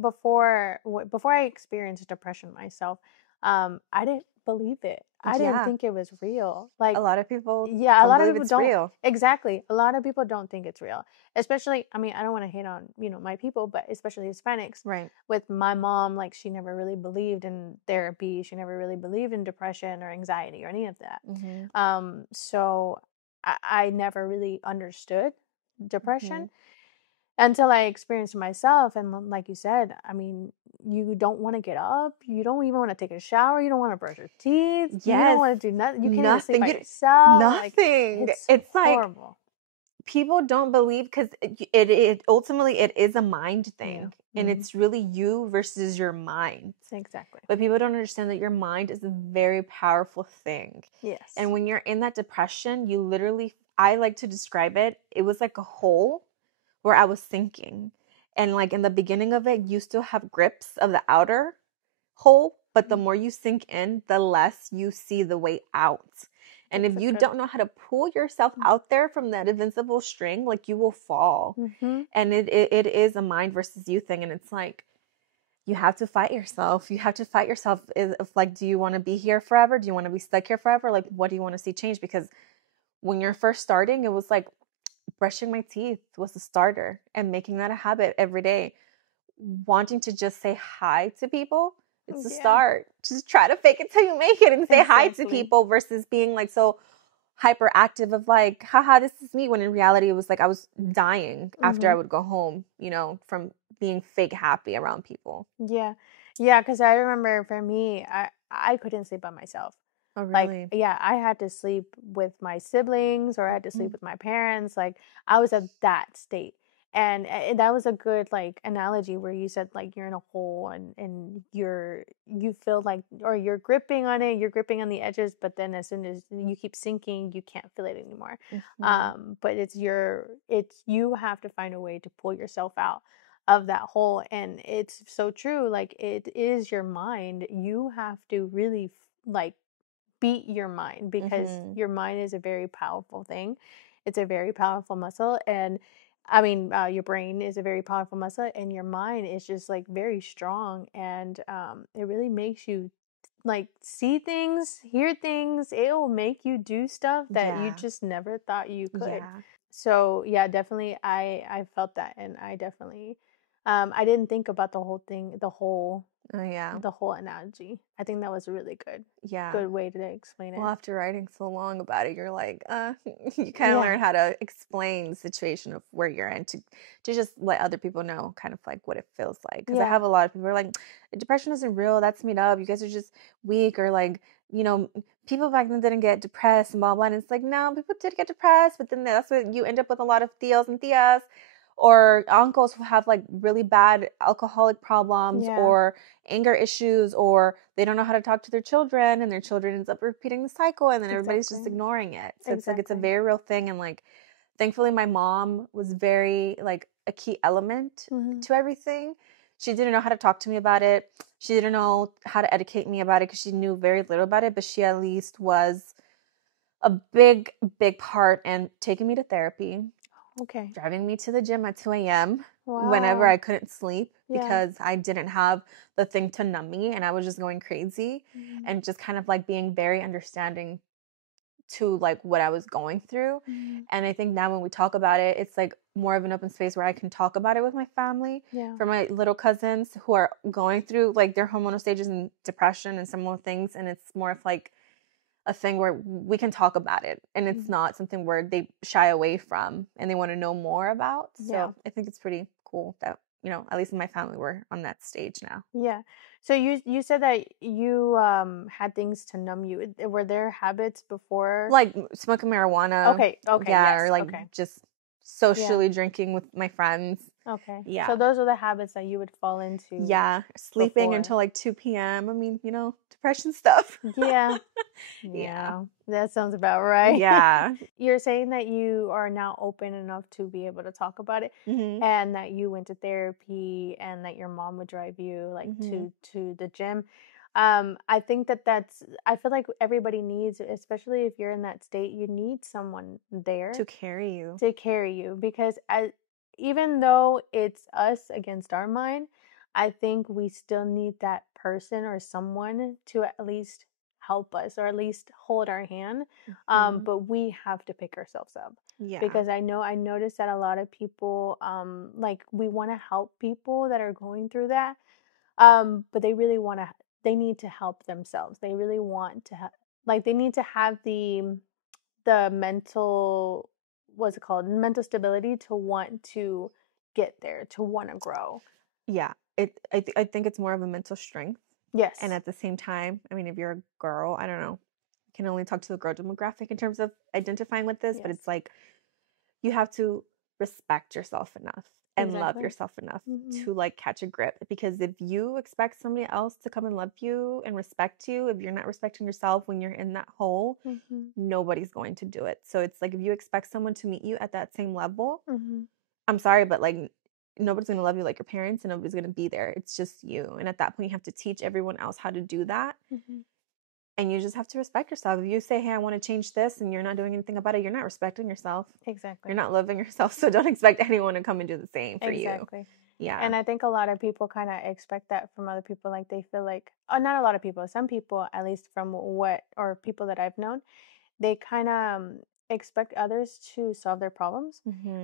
before I experienced depression myself, I didn't believe it. I didn't think it was real. Like a lot of people, a lot of people don't. Real. Exactly, a lot of people don't think it's real. Especially, I mean, I don't want to hate on my people, but especially Hispanics. Right. With my mom, like she never really believed in therapy. She never really believed in depression or anxiety or any of that. So I never really understood depression until I experienced it myself. And like you said, I mean, you don't want to get up. You don't even want to take a shower. You don't want to brush your teeth. Yes. You don't want to do nothing. You can't even sleep by yourself. Nothing. Like, it's horrible. Like people don't believe because it ultimately it is a mind thing. And it's really you versus your mind. Exactly. But people don't understand that your mind is a very powerful thing. Yes. And when you're in that depression, you literally, I like to describe it, it was like a hole where I was sinking. And like in the beginning of it, you still have grips of the outer hole, but the more you sink in, the less you see the way out. And if you don't know how to pull yourself out there from that invincible string, like you will fall. And it is a mind versus you thing. And it's like, you have to fight yourself. You have to fight yourself. If like, do you want to be here forever? Do you want to be stuck here forever? Like, what do you want to see change? Because when you're first starting, it was like brushing my teeth was the starter and making that a habit every day. Wanting to just say hi to people. It's the start. Just try to fake it till you make it and say hi to people versus being like so hyperactive of like, haha, this is me. When in reality, it was like I was dying after I would go home, from being fake happy around people. Yeah. Yeah. Because I remember for me, I couldn't sleep by myself. Oh, really? Like, yeah, I had to sleep with my siblings or I had to sleep with my parents. Like, I was at that state. And that was a good like analogy where you said like you're in a hole and you feel like, or you're gripping on it, you're gripping on the edges, but then as soon as you keep sinking, you can't feel it anymore. But it's you have to find a way to pull yourself out of that hole. And it's so true. Like it is your mind. You have to really like beat your mind because your mind is a very powerful thing. It's a very powerful muscle. And I mean, your brain is a very powerful muscle, and your mind is just like very strong, and it really makes you like see things, hear things. It will make you do stuff that you just never thought you could. Yeah. So yeah, definitely, I felt that, and I definitely, I didn't think about the whole thing, the whole analogy. I think that was really good. Yeah. Good way to explain it. Well, after writing so long about it, you're like, you kind of learn how to explain the situation of where you're in to just let other people know kind of like what it feels like. Because I have a lot of people who are like, depression isn't real. That's made up. You guys are just weak, or like, people back then didn't get depressed and blah, blah. And it's like, no, people did get depressed, but then that's what you end up with a lot of tios and tias or uncles who have like really bad alcoholic problems or anger issues, or they don't know how to talk to their children and their children ends up repeating the cycle, and then everybody's just ignoring it. So it's like, it's a very real thing. And like, thankfully my mom was very like a key element to everything. She didn't know how to talk to me about it. She didn't know how to educate me about it because she knew very little about it, but she at least was a big, big part in taking me to therapy. Okay. Driving me to the gym at 2 a.m. whenever I couldn't sleep because I didn't have the thing to numb me and I was just going crazy, and just kind of like being very understanding to like what I was going through. And I think now when we talk about it, it's like more of an open space where I can talk about it with my family. For my little cousins who are going through like their hormonal stages and depression and similar things, and it's more of like a thing where we can talk about it, and it's not something where they shy away from and they want to know more about. So I think it's pretty cool that, you know, at least in my family, we're on that stage now. Yeah. So you said that you had things to numb you. Were there habits before? Like smoking marijuana. Okay. Yeah, Yes. or like just socially drinking with my friends. Okay. Yeah. So those are the habits that you would fall into. Yeah. Sleeping before. until like 2 p.m. I mean, you know, depression stuff. Yeah. Yeah. That sounds about right. Yeah. You're saying that you are now open enough to be able to talk about it, and that you went to therapy, and that your mom would drive you like to the gym. I think I feel like everybody needs, especially if you're in that state, you need someone there to carry you. Because even though it's us against our mind, I think we still need that person or someone to at least help us, or at least hold our hand. But we have to pick ourselves up. Yeah. Because I noticed that a lot of people, like, we want to help people that are going through that. But they need to help themselves. They really want to they need to have the mental, what's it called? Mental stability to want to get there, to want to grow. Yeah. I think it's more of a mental strength. Yes. And at the same time, I mean, if you're a girl, I don't know, I can only talk to the girl demographic in terms of identifying with this, but it's like you have to respect yourself enough and love yourself enough to like catch a grip. Because if you expect somebody else to come and love you and respect you, if you're not respecting yourself when you're in that hole, nobody's going to do it. So it's like if you expect someone to meet you at that same level, I'm sorry, but like nobody's going to love you like your parents, and nobody's going to be there. It's just you. And at that point, you have to teach everyone else how to do that. And you just have to respect yourself. If you say, hey, I want to change this, and you're not doing anything about it, you're not respecting yourself. Exactly. You're not loving yourself. So don't expect anyone to come and do the same for you. Exactly. Yeah. And I think a lot of people kind of expect that from other people. Like they feel like, not a lot of people, some people, at least from or people that I've known, they kind of expect others to solve their problems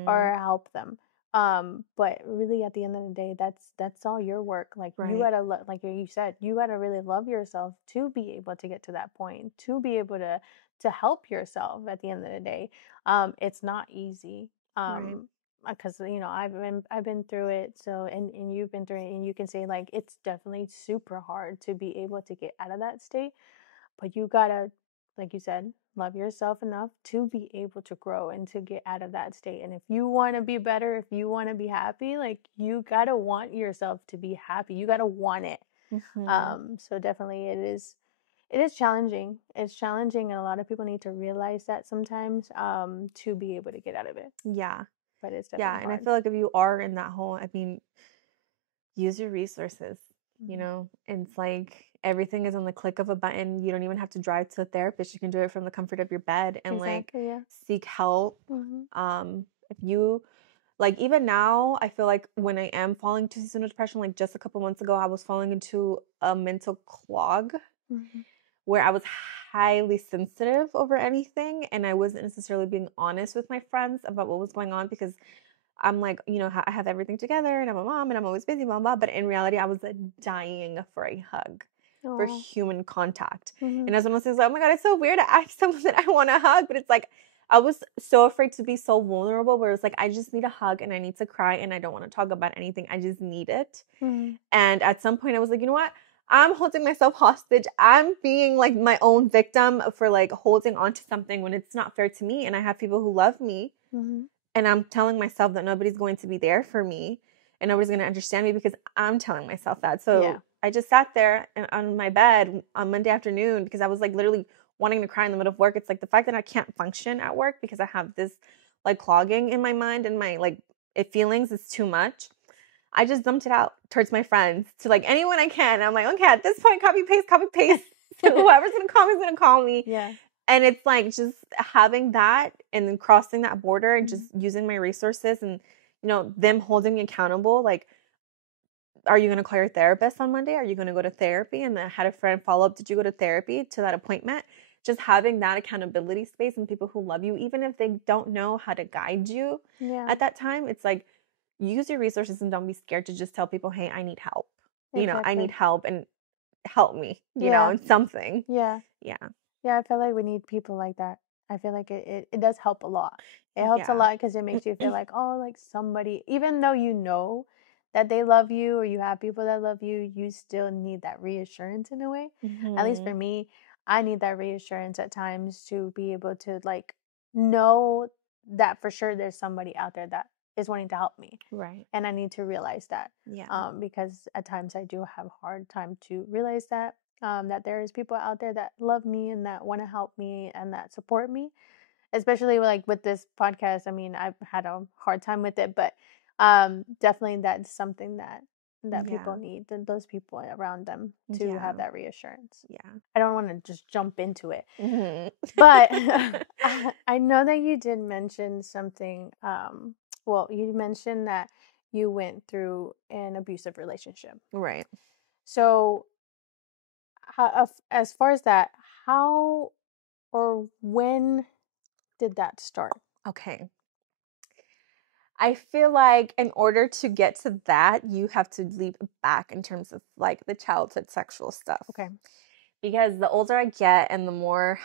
or help them. But really, at the end of the day, that's all your work. Like you gotta, like you said, you gotta really love yourself to be able to get to that point, to be able to help yourself. At the end of the day, it's not easy. Because you know I've been through it, so and you've been through it, and you can say like it's definitely super hard to be able to get out of that state. But you gotta, like you said, love yourself enough to be able to grow and to get out of that state. And if you want to be better, if you want to be happy, like you gotta want yourself to be happy. You gotta want it. So definitely it is challenging. It's challenging, and a lot of people need to realize that sometimes to be able to get out of it. Yeah. But it's definitely hard. And I feel like if you are in that hole, I mean, use your resources, you know, and it's like everything is on the click of a button. You don't even have to drive to a therapist. You can do it from the comfort of your bed and seek help. If you like, even now, I feel like when I am falling into seasonal depression, like just a couple months ago, I was falling into a mental clog where I was highly sensitive over anything, and I wasn't necessarily being honest with my friends about what was going on, because I'm like, you know, I have everything together, and I'm a mom, and I'm always busy, blah, blah. But in reality, I was dying for a hug, for human contact. And as someone says, oh my God, it's so weird to ask someone that I want a hug. But it's like, I was so afraid to be so vulnerable, where it's like, I just need a hug, and I need to cry, and I don't want to talk about anything. I just need it. And at some point I was like, you know what? I'm holding myself hostage. I'm being like my own victim for like holding on to something when it's not fair to me. And I have people who love me. And I'm telling myself that nobody's going to be there for me, and nobody's going to understand me because I'm telling myself that. So I just sat there on my bed on Monday afternoon, because I was like literally wanting to cry in the middle of work. It's like the fact that I can't function at work because I have this like clogging in my mind, and my like feelings is too much. I just dumped it out towards my friends, to like anyone I can. I'm like, okay, at this point, copy paste. So whoever's going to call me is going to call me. Yeah. And it's like just having that, and then crossing that border, and just using my resources, and, you know, them holding me accountable. Like, are you going to call your therapist on Monday? Are you going to go to therapy? And I had a friend follow up, did you go to therapy to that appointment? just having that accountability space and people who love you, even if they don't know how to guide you at that time, it's like, use your resources and don't be scared to just tell people, hey, I need help. I need help and help me, in something. Yeah. Yeah. Yeah, I feel like we need people like that. I feel like it does help a lot. It helps a lot because it makes you feel like, oh, like somebody, even though you know that they love you or you have people that love you, you still need that reassurance in a way. At least for me, I need that reassurance at times to be able to like know that for sure there's somebody out there that is wanting to help me. Right. And I need to realize that. Yeah. Because at times I do have a hard time to realize that. That there is people out there that love me and that want to help me and that support me, especially like with this podcast. I mean, I've had a hard time with it, but definitely that's something that people need, those people around them to have that reassurance. Yeah. I don't want to just jump into it, Mm-hmm. but I know that you did mention something. Well, you mentioned that you went through an abusive relationship, Right. so as far as that, how or when did that start? Okay. I feel like in order to get to that, you have to leap back in terms of like the childhood sexual stuff. Okay. Because the older I get and the more,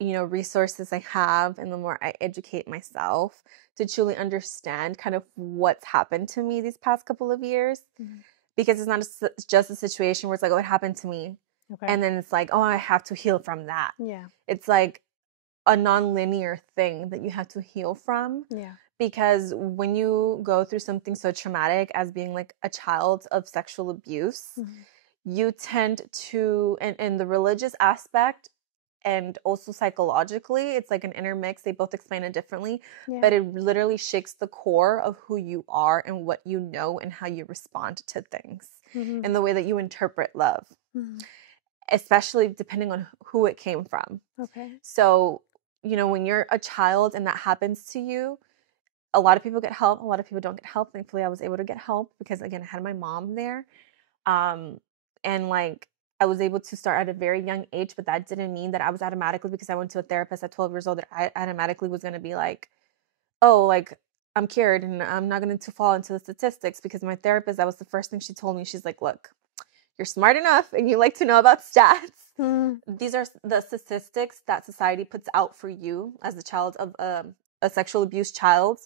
resources I have and the more I educate myself to truly understand kind of what's happened to me these past couple of years. Mm-hmm. Because it's not just a situation where it's like, oh, it happened to me. Okay. And then it's like, oh, I have to heal from that. Yeah. It's like a non-linear thing that you have to heal from. Yeah. Because when you go through something so traumatic as being like a child of sexual abuse, you tend to, in the religious aspect and also psychologically, it's like an intermix. They both explain it differently, but it literally shakes the core of who you are and what you know and how you respond to things and the way that you interpret love, especially depending on who it came from. Okay. So, when you're a child and that happens to you, a lot of people get help. A lot of people don't get help. Thankfully, I was able to get help because, again, I had my mom there. And like, I was able to start at a very young age, but that didn't mean that I was automatically, because I went to a therapist at 12 years old, that I automatically was going to be like, oh, like I'm cured and I'm not going to fall into the statistics. Because my therapist, that was the first thing she told me. She's like, look, you're smart enough and you like to know about stats. These are the statistics that society puts out for you as a child of a sexual abuse child,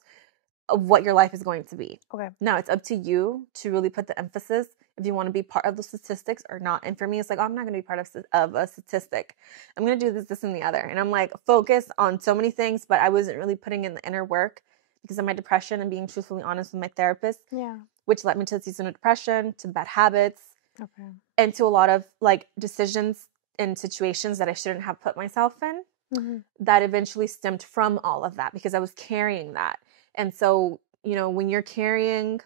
of what your life is going to be. Okay. Now it's up to you to really put the emphasis if you want to be part of the statistics or not. And for me, it's like, oh, I'm not going to be part of a statistic. I'm going to do this, and the other. And I'm like focused on so many things, but I wasn't really putting in the inner work because of my depression and being truthfully honest with my therapist. Yeah. Which led me to the season of depression, to bad habits, and to a lot of like decisions and situations that I shouldn't have put myself in. That eventually stemmed from all of that because I was carrying that. And so, when you're carrying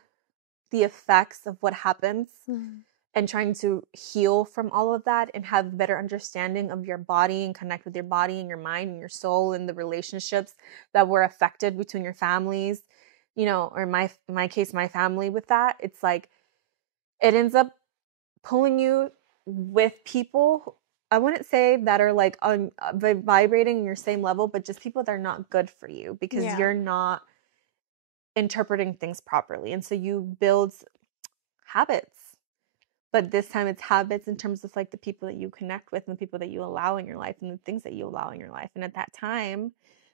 the effects of what happens and trying to heal from all of that and have a better understanding of your body and connect with your body and your mind and your soul and the relationships that were affected between your families, or in my case, my family, with that, it's like it ends up pulling you with people, I wouldn't say that are like vibrating in your same level, but just people that are not good for you because you're not interpreting things properly. And so you build habits, but this time it's habits in terms of like the people that you connect with and the people that you allow in your life and the things that you allow in your life. And at that time,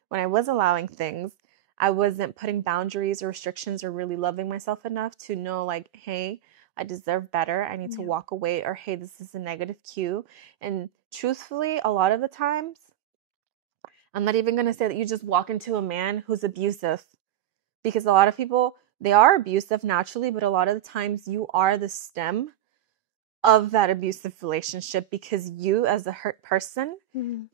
when I was allowing things, I wasn't putting boundaries or restrictions or really loving myself enough to know like, hey, I deserve better. I need to walk away, or hey, this is a negative cue. And truthfully, a lot of the times, I'm not even going to say that you just walk into a man who's abusive, because a lot of people, they are abusive naturally, but a lot of the times you are the stem of that abusive relationship because you as a hurt person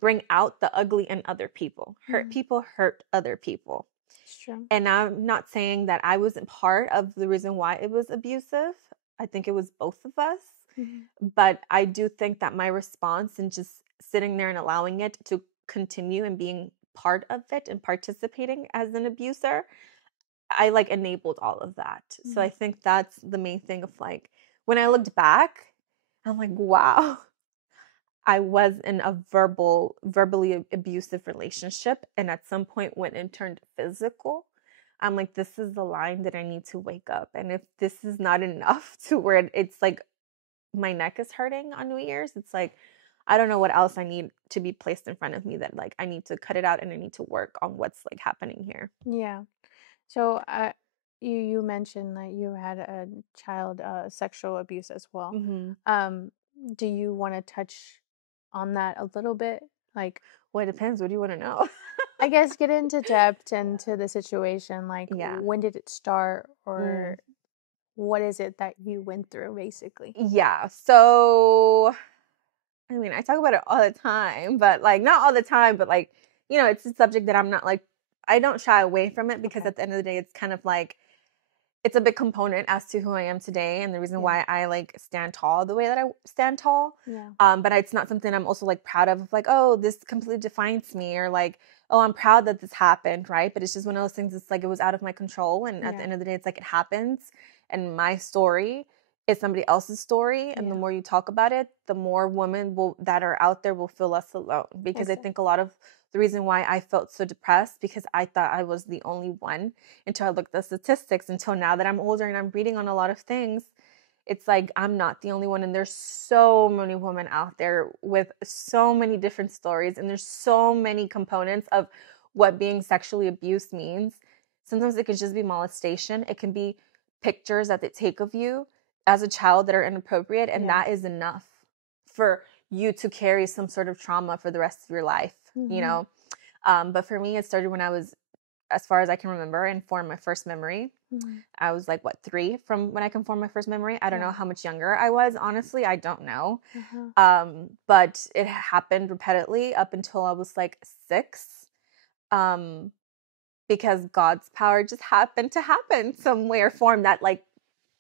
bring out the ugly in other people. Hurt people hurt other people. It's true. And I'm not saying that I wasn't part of the reason why it was abusive. I think it was both of us. But I do think that my response and just sitting there and allowing it to continue and being part of it and participating as an abuser, I like enabled all of that. So I think that's the main thing of like, when I looked back, I'm like, wow, I was in a verbally abusive relationship, and at some point when it turned physical, I'm like, this is the line that I need to wake up. And if this is not enough to where it's like my neck is hurting on New Year's, it's like, I don't know what else I need to be placed in front of me, that like I need to cut it out and I need to work on what's like happening here. Yeah. So, you mentioned that you had a child sexual abuse as well. Mm-hmm. Um, do you want to touch on that a little bit? Like, Well, it depends. What do you want to know? I guess get into depth into the situation. Like, Yeah. when did it start, Mm. or what is it that you went through, basically? Yeah. So, I mean, I talk about it all the time, but like not all the time, but like, it's a subject that I'm not like, I don't shy away from it, because Okay. at the end of the day, it's kind of like, it's a big component as to who I am today and the reason Yeah. why I like stand tall the way that I stand tall. Yeah. But it's not something I'm also like proud of, like, oh, this completely defines me, or like, oh, I'm proud that this happened, right? But it's just one of those things. It's like it was out of my control, and at the Yeah. end of the day, it's like it happens, and my story is somebody else's story, and the Yeah. more you talk about it, the more women that are out there will feel less alone. Because I Exactly. think a lot of the reason why I felt so depressed, because I thought I was the only one until I looked at the statistics, until now that I'm older and I'm reading on a lot of things. It's like I'm not the only one, and there's so many women out there with so many different stories, and there's so many components of what being sexually abused means. Sometimes it could just be molestation. It can be pictures that they take of you as a child that are inappropriate, and Yeah. that is enough for you to carry some sort of trauma for the rest of your life, Mm-hmm. But for me, it started when I was, as far as I can remember, and formed my first memory. Mm-hmm. I was like, what, 3 from when I can form my first memory? I don't know Yeah. how much younger I was. Honestly, I don't know. Uh-huh. But it happened repeatedly up until I was like 6. Um, because God's power just happened to happen some way or form that, like,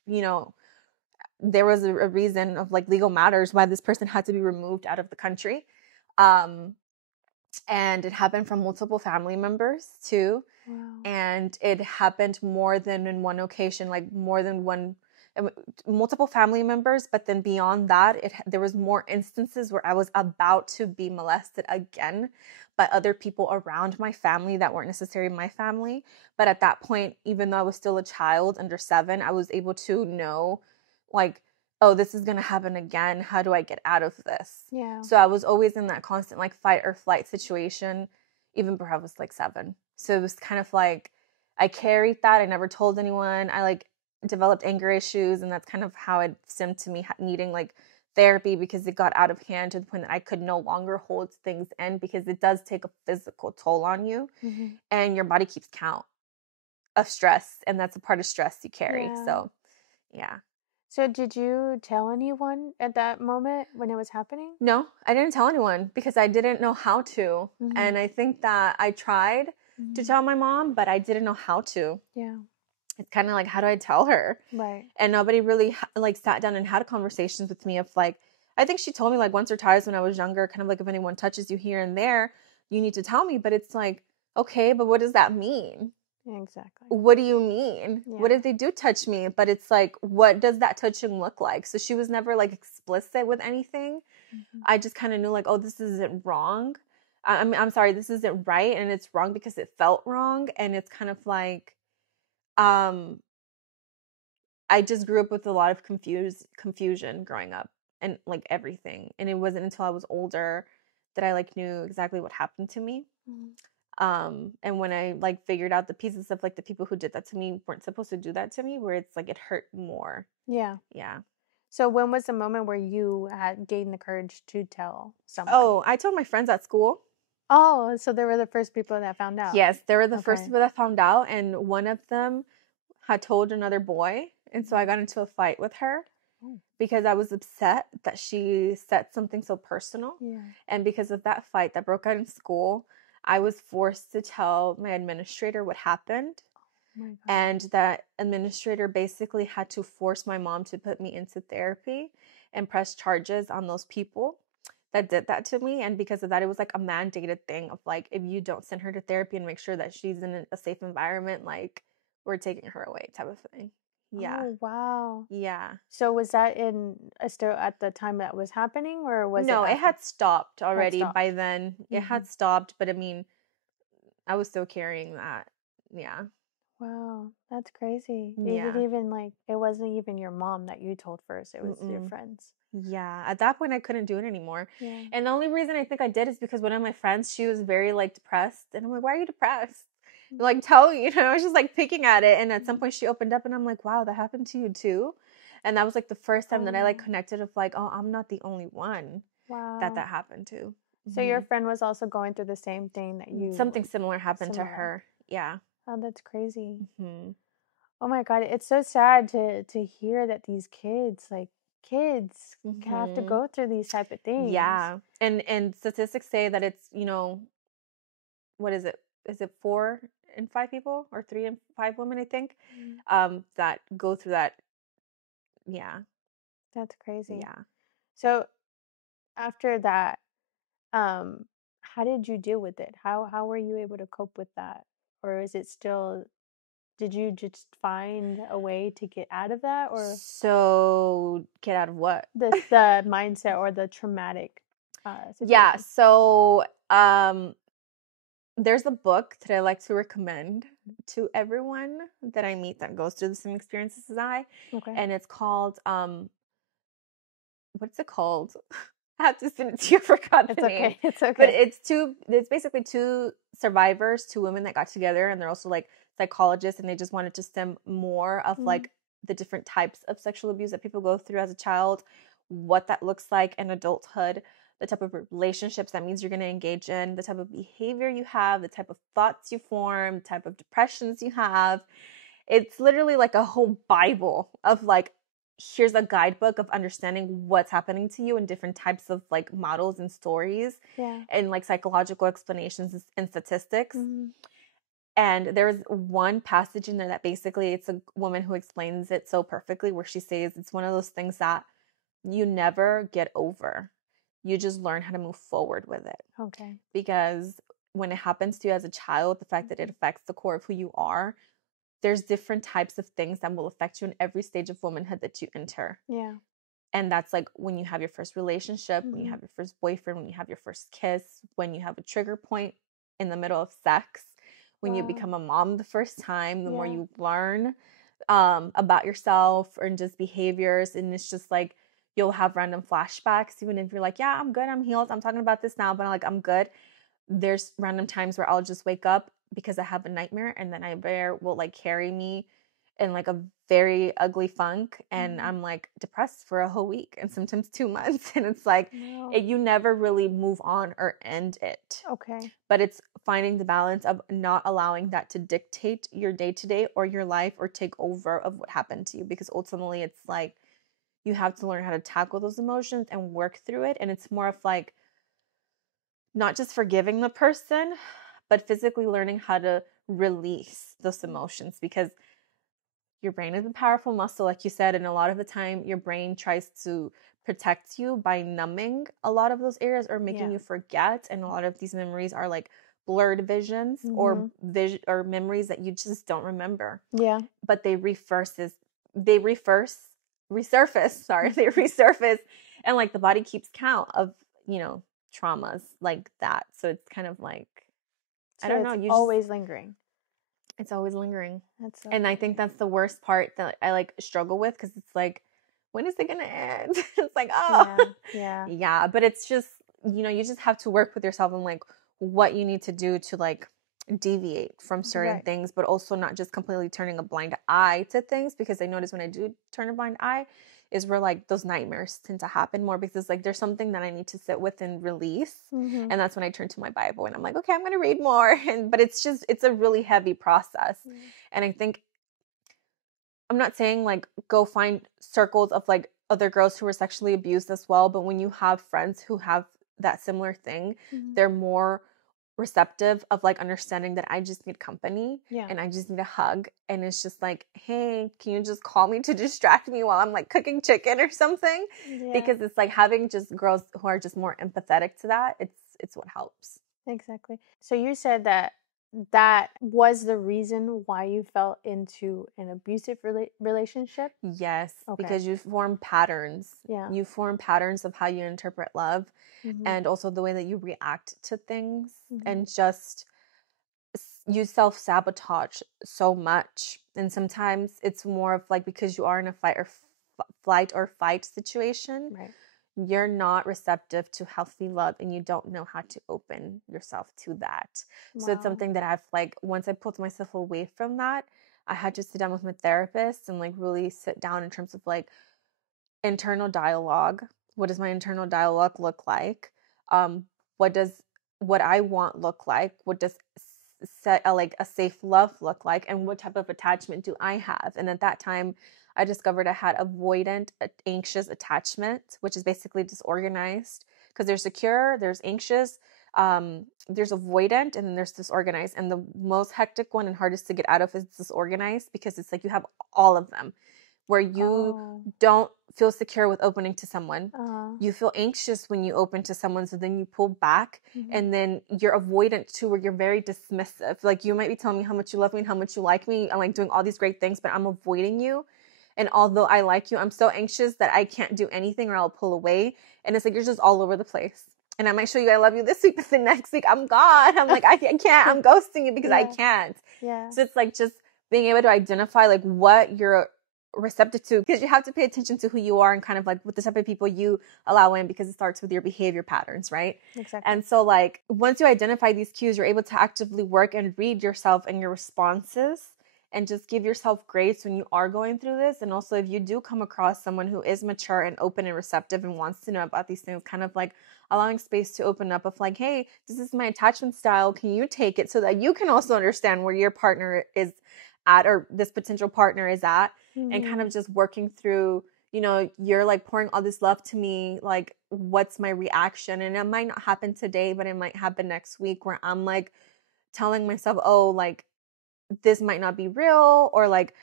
you know, there was a reason of like legal matters why this person had to be removed out of the country. And it happened from multiple family members too. Wow. And it happened more than in one occasion, like more than one, multiple family members. But then beyond that, there was more instances where I was about to be molested again by other people around my family that weren't necessarily my family. But at that point, even though I was still a child under 7, I was able to know, like, oh, this is going to happen again. How do I get out of this? Yeah. So I was always in that constant like fight or flight situation, even before I was like 7. So it was kind of like I carried that. I never told anyone. I like developed anger issues, and that's kind of how it stemmed to me needing like therapy, because it got out of hand to the point that I could no longer hold things in, because it does take a physical toll on you, Mm-hmm. and your body keeps count of stress, and that's a part of stress you carry. Yeah. So, yeah. So did you tell anyone at that moment when it was happening? No, I didn't tell anyone because I didn't know how to. Mm-hmm. And I think that I tried to tell my mom, but I didn't know how to. Yeah. It's kind of like, how do I tell her? Right. And nobody really like sat down and had conversations with me of like, I think she told me like once or twice when I was younger, kind of like, if anyone touches you here and there, you need to tell me. But it's like, okay, but what does that mean? Exactly. What do you mean? Yeah. What if they do touch me? But it's like, what does that touching look like? So she was never like explicit with anything. Mm-hmm. I just kind of knew like, oh, this isn't wrong. I'm sorry, this isn't right, and it's wrong because it felt wrong. And it's kind of like, I just grew up with a lot of confusion growing up, and like everything. And it wasn't until I was older that I like knew exactly what happened to me. Mm-hmm. And when I like figured out the pieces of like the people who did that to me weren't supposed to do that to me, where it's like it hurt more. Yeah. Yeah. So when was the moment where you had gained the courage to tell someone? Oh, I told my friends at school. Oh, so they were the first people that found out. Yes, they were the first Okay. people that found out, and one of them had told another boy, and so I got into a fight with her Oh. because I was upset that she said something so personal. Yeah. And because of that fight that broke out in school, I was forced to tell my administrator what happened. Oh my God. And that administrator basically had to force my mom to put me into therapy and press charges on those people that did that to me. And because of that, it was like a mandated thing of like, if you don't send her to therapy and make sure that she's in a safe environment, like, we're taking her away type of thing. Yeah. Oh, wow. Yeah. So was that still at the time that was happening, or was it No, it after? had stopped It had already stopped. by then. It had stopped, but I mean, I was still carrying that. Yeah. Wow, that's crazy. You didn't Yeah. even like, it wasn't even your mom that you told first, it was your Mm-mm. friends. Yeah. At that point, I couldn't do it anymore. Yeah. And the only reason I think I did is because one of my friends, she was very like depressed. And I'm like, why are you depressed? Mm. Like, tell you, I was just like picking at it. And at some Mhm. point, she opened up and I'm like, wow, that happened to you too. And that was like the first time that I like Oh, connected of like, oh, I'm not the only one that wow. happened to. So your friend was also going through the same thing that you Something similar happened to similar. her. Yeah. Oh, that's crazy. Hmm. Oh my God, it's so sad to hear that these kids, like kids, have to Hmm. go through these type of things. Yeah. And statistics say that it's, what is it? Is it 4 in 5 people or 3 in 5 women, I think, Mm. that go through that. Yeah. That's crazy. Yeah. So after that, um, how did you deal with it? How were you able to cope with that? Or is it still, did you just find a way to get out of that, or So get out of what? the mindset or the traumatic Yeah. situation? So there's a book that I like to recommend to everyone that I meet that goes through the same experiences as I. Okay. And it's called what's it called? I have to send it to you. I forgot It's the name. okay. It's But okay. it's basically two survivors, two women that got together, and they're also like psychologists, and they just wanted to stem more of Mm. like the different types of sexual abuse that people go through as a child, what that looks like in adulthood, the type of relationships that means you're going to engage in, the type of behavior you have, the type of thoughts you form, the type of depressions you have. It's literally like a whole Bible of like, here's a guidebook of understanding what's happening to you in different types of like models and stories Yeah. and like psychological explanations and statistics. Mm-hmm. And there's one passage in there that basically it's a woman who explains it so perfectly, where she says it's one of those things that you never get over. You just learn how to move forward with it. Okay. Because when it happens to you as a child, the fact that it affects the core of who you are, there's different types of things that will affect you in every stage of womanhood that you enter. Yeah. And that's like when you have your first relationship, when you Mm-hmm. have your first boyfriend, when you have your first kiss, when you have a trigger point in the middle of sex, when you Wow. become a mom the first time, the more Yeah. you learn about yourself and just behaviors. And it's just like you'll have random flashbacks, even if you're like, yeah, I'm good, I'm healed, I'm talking about this now, but I'm good. There's random times where I'll just wake up because I have a nightmare, and then nightmare will like carry me in like a very ugly funk, and Mm. I'm like depressed for a whole week and sometimes 2 months. And it's like No. you never really move on or end it. Okay. But it's finding the balance of not allowing that to dictate your day to day or your life or take over of what happened to you, because ultimately it's like you have to learn how to tackle those emotions and work through it. And it's more of like not just forgiving the person, but physically learning how to release those emotions, because your brain is a powerful muscle, like you said, and a lot of the time your brain tries to protect you by numbing a lot of those areas or making Yeah. you forget. And a lot of these memories are like blurred visions or or memories that you just don't remember. Yeah. But they resurface, sorry, they resurface, and like the body keeps count of, traumas like that. So it's kind of like, I So don't know, it's you just always lingering. it's always lingering. That's so And I crazy. think that's the worst part that I like struggle with, because it's like, when is it gonna end? It's like, oh, Yeah. Yeah. yeah. But it's just, you just have to work with yourself and like what you need to do to like deviate from certain Right. things, but also not just completely turning a blind eye to things. Because I notice when I do turn a blind eye is where like those nightmares tend to happen more, because like there's something that I need to sit with and release. Mm-hmm. And that's when I turn to my Bible and I'm like, okay, I'm going to read more. But it's a really heavy process. Yeah. And I think, I'm not saying like go find circles of like other girls who were sexually abused as well, but when you have friends who have that similar thing, Mm-hmm. they're more receptive of like understanding that I just need company Yeah. and I just need a hug. And it's just like, hey, can you just call me to distract me while I'm like cooking chicken or something? Yeah. Because it's like having just girls who are just more empathetic to that, it's what helps. Exactly. So you said that that was the reason why you fell into an abusive relationship? Yes, Okay. because you form patterns. Yeah. You form patterns of how you interpret love, Mm-hmm. and also the way that you react to things, Mm-hmm. and just you self-sabotage so much. And sometimes it's more of like, because you are in a flight or fight situation, Right. you're not receptive to healthy love, and you don't know how to open yourself to that. Wow. So it's something that I've like, once I pulled myself away from that, I had to sit down with my therapist and like really sit down in terms of like internal dialogue. What does my internal dialogue look like? What does what I want look like? What does set like a safe love look like? And what type of attachment do I have? And at that time, I discovered I had avoidant, anxious attachment, which is basically disorganized. Because there's secure, there's anxious, there's avoidant, and then there's disorganized. And the most hectic one and hardest to get out of is disorganized, because it's like you have all of them, where you don't feel secure with opening to someone. You feel anxious when you open to someone, so then you pull back, and then you're avoidant too, where you're very dismissive. Like, you might be telling me how much you love me and how much you like me. I'm like doing all these great things, but I'm avoiding you. And although I like you, I'm so anxious that I can't do anything, or I'll pull away. And it's like, you're just all over the place. And I might show you I love you this week, but the next week I'm gone. I'm like, I can't. I'm ghosting you because I can't. Yeah. So it's like just being able to identify like what you're receptive to, because you have to pay attention to who you are and kind of like what the type of people you allow in, because it starts with your behavior patterns, right? Exactly. And so like once you identify these cues, you're able to actively work and read yourself and your responses, and just give yourself grace when you are going through this. And also, if you do come across someone who is mature and open and receptive and wants to know about these things, kind of like allowing space to open up of like, hey, this is my attachment style. Can you take it so that you can also understand where your partner is at, or this potential partner is at, and kind of just working through, you're like pouring all this love to me, like, what's my reaction? And it might not happen today, but it might happen next week, where I'm like telling myself, oh, like, this might not be real, or like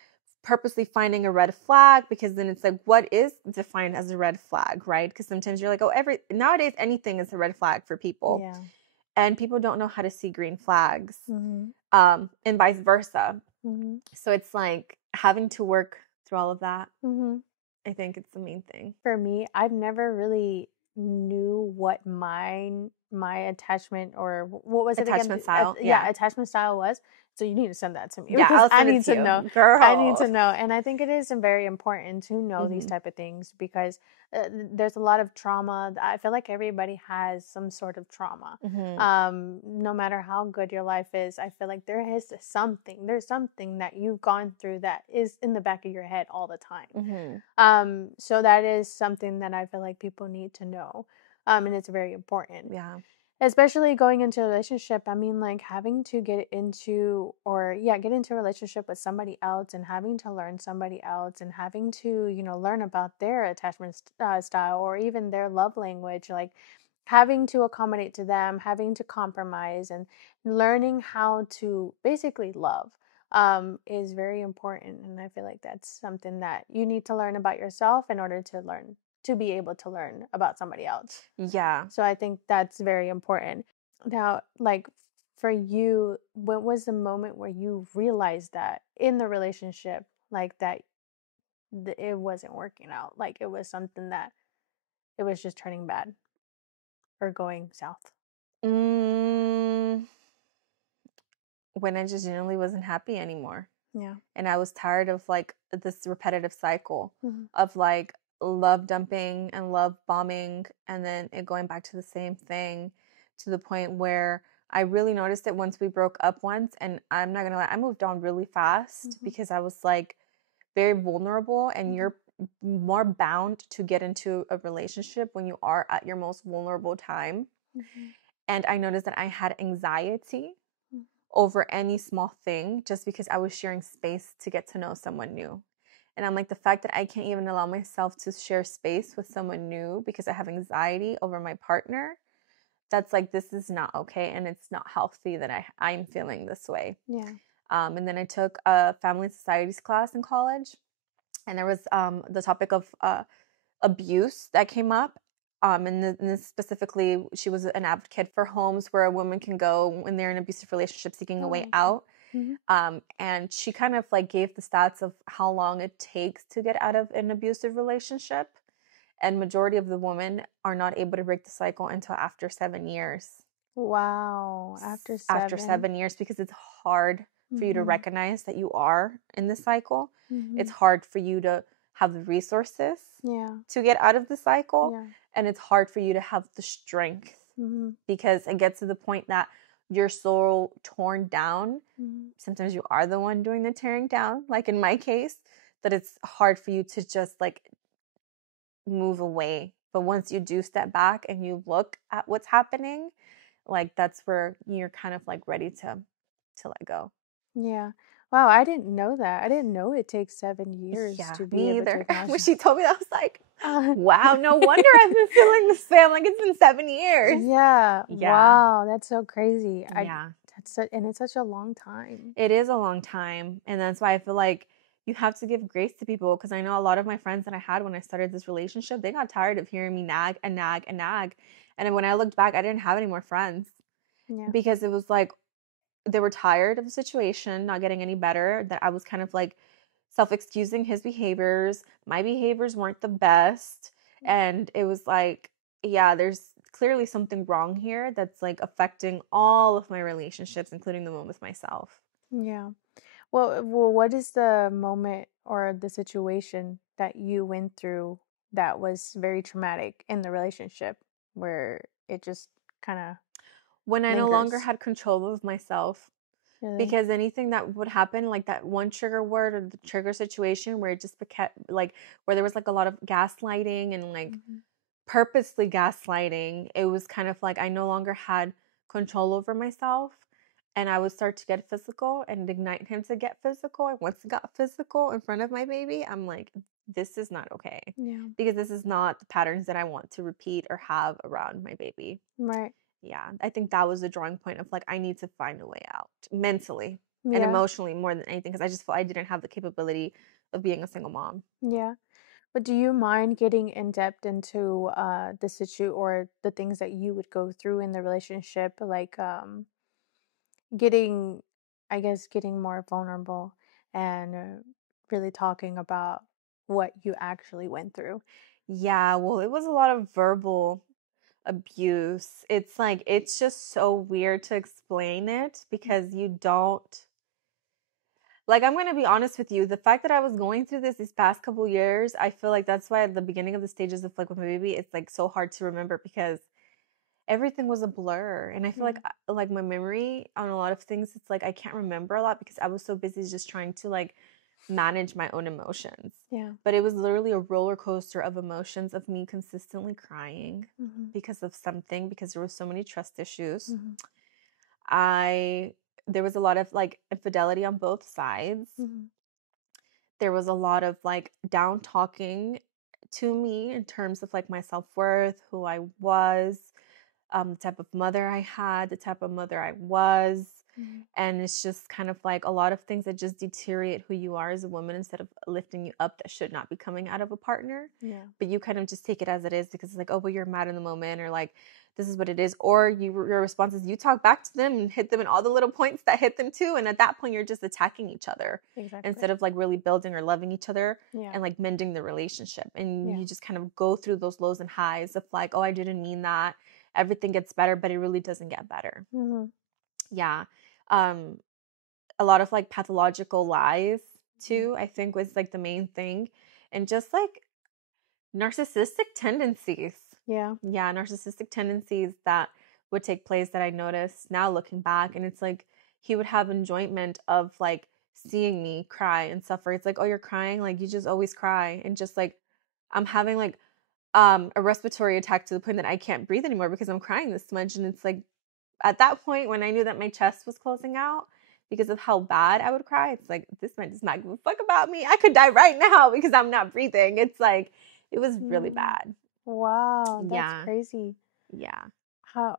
purposely finding a red flag, because then it's like, what is defined as a red flag, right? Because sometimes you're like, oh, nowadays anything is a red flag for people. Yeah. And people don't know how to see green flags, and vice versa. So it's like having to work through all of that. I think it's the main thing. For me, I've never really knew what my attachment, or what was it again? Attachment style. Attachment style was. So you need to send that to me, Yeah, because I'll I send it need to to you. know. Girl. I need to know, and I think it is very important to know these type of things, because there's a lot of trauma. I feel like everybody has some sort of trauma. No matter how good your life is, I feel like there's something that you've gone through that is in the back of your head all the time. So that is something that I feel like people need to know. And it's very important. Yeah. Especially going into a relationship. I mean, like, having to get into a relationship with somebody else, and having to learn somebody else, and having to, learn about their attachment style, or even their love language, like having to accommodate to them, having to compromise, and learning how to basically love is very important. And I feel like that's something that you need to learn about yourself in order to be able to learn about somebody else. Yeah. So I think that's very important. Now, like, for you, when was the moment where you realized that in the relationship, like, that it wasn't working out? Like, it was something that it was just turning bad or going south? When I just genuinely wasn't happy anymore. Yeah. And I was tired of like this repetitive cycle of like love dumping and love bombing, and then it going back to the same thing, to the point where I really noticed it once we broke up once. And I'm not gonna lie, I moved on really fast because I was like very vulnerable, and you're more bound to get into a relationship when you are at your most vulnerable time. And I noticed that I had anxiety over any small thing, just because I was sharing space to get to know someone new. And I'm like, the fact that I can't even allow myself to share space with someone new because I have anxiety over my partner, that's like, this is not okay. And it's not healthy that I'm feeling this way. Yeah. And then I took a family societies class in college, and there was the topic of abuse that came up. And this specifically, she was an advocate for homes where a woman can go when they're in an abusive relationship seeking a way out. And she kind of like gave the stats of how long it takes to get out of an abusive relationship. And majority of the women are not able to break the cycle until after 7 years. Wow. After After 7. 7 years, because it's hard for you to recognize that you are in the cycle. It's Mm-hmm. hard for you to have the resources Yeah. to get out of the cycle. Yeah. And it's hard for you to have the strength because it gets to the point that you're so torn down. Sometimes you are the one doing the tearing down, like in my case, that it's hard for you to just like move away. But once you do step back and you look at what's happening, like that's where you're kind of like ready to let go. Yeah. Wow, I didn't know that. I didn't know it takes 7 years Yeah, to be me able to either. acknowledge When she told me that, I was like, that. wow, no wonder I've been feeling this way. I'm like, it's been 7 years. Yeah. Yeah. Wow, that's so crazy. Yeah. And it's such a long time. It is a long time. And that's why I feel like you have to give grace to people, because I know a lot of my friends that I had when I started this relationship, they got tired of hearing me nag and nag and nag. And then when I looked back, I didn't have any more friends Yeah. because it was like they were tired of the situation not getting any better, that I was kind of like self-excusing his behaviors. My behaviors weren't the best. And it was like, yeah, there's clearly something wrong here that's like affecting all of my relationships, including the one with myself. Yeah. Well, what is the moment or the situation that you went through that was very traumatic in the relationship where it just kind of When I no longer lingers? had control of myself, Really? because anything that would happen, like that one trigger word or the trigger situation where it just became like, where there was like a lot of gaslighting and like purposely gaslighting, it was kind of like I no longer had control over myself, and I would start to get physical and ignite him to get physical. And once it got physical in front of my baby, I'm like, this is not okay, Yeah. because this is not the patterns that I want to repeat or have around my baby. Right. Yeah, I think that was the drawing point of like, I need to find a way out mentally and Yeah. emotionally more than anything, because I just felt I didn't have the capability of being a single mom. Yeah. But do you mind getting in depth into the situ or the things that you would go through in the relationship, like getting, I guess, getting more vulnerable and really talking about what you actually went through? Yeah, well, it was a lot of verbal abuse. It's like, it's just so weird to explain it because you don't, like, I'm going to be honest with you. The fact that I was going through this these past couple years, I feel like that's why at the beginning of the stages of like with my baby, it's like so hard to remember because everything was a blur. And I feel Yeah. like my memory on a lot of things, it's like I can't remember a lot because I was so busy just trying to like manage my own emotions. Yeah. But it was literally a roller coaster of emotions, of me consistently crying because of something, because there were so many trust issues. There was a lot of like infidelity on both sides. There was a lot of like down talking to me in terms of like my self-worth, who I was, the type of mother I had, the type of mother I was. And it's just kind of like a lot of things that just deteriorate who you are as a woman instead of lifting you up, that should not be coming out of a partner. Yeah. But you kind of just take it as it is because it's like, oh, but you're mad in the moment, or like, this is what it is. Or your response is you talk back to them and hit them in all the little points that hit them too. And at that point, you're just attacking each other. Exactly. Instead of like really building or loving each other. Yeah. And like mending the relationship. And Yeah. you just kind of go through those lows and highs of like, oh, I didn't mean that. Everything gets better, but it really doesn't get better. Yeah. A lot of like pathological lies too, I think was like the main thing. And just like narcissistic tendencies. Yeah. Yeah, narcissistic tendencies that would take place that I noticed now looking back. And it's like he would have enjoyment of like seeing me cry and suffer. It's like, oh, you're crying? Like you just always cry. And just like I'm having like a respiratory attack to the point that I can't breathe anymore because I'm crying this much. And it's like at that point when I knew that my chest was closing out because of how bad I would cry, it's like, this man does not give a fuck about me. I could die right now because I'm not breathing. It's like, it was really bad. Wow, that's Yeah. crazy. Yeah. How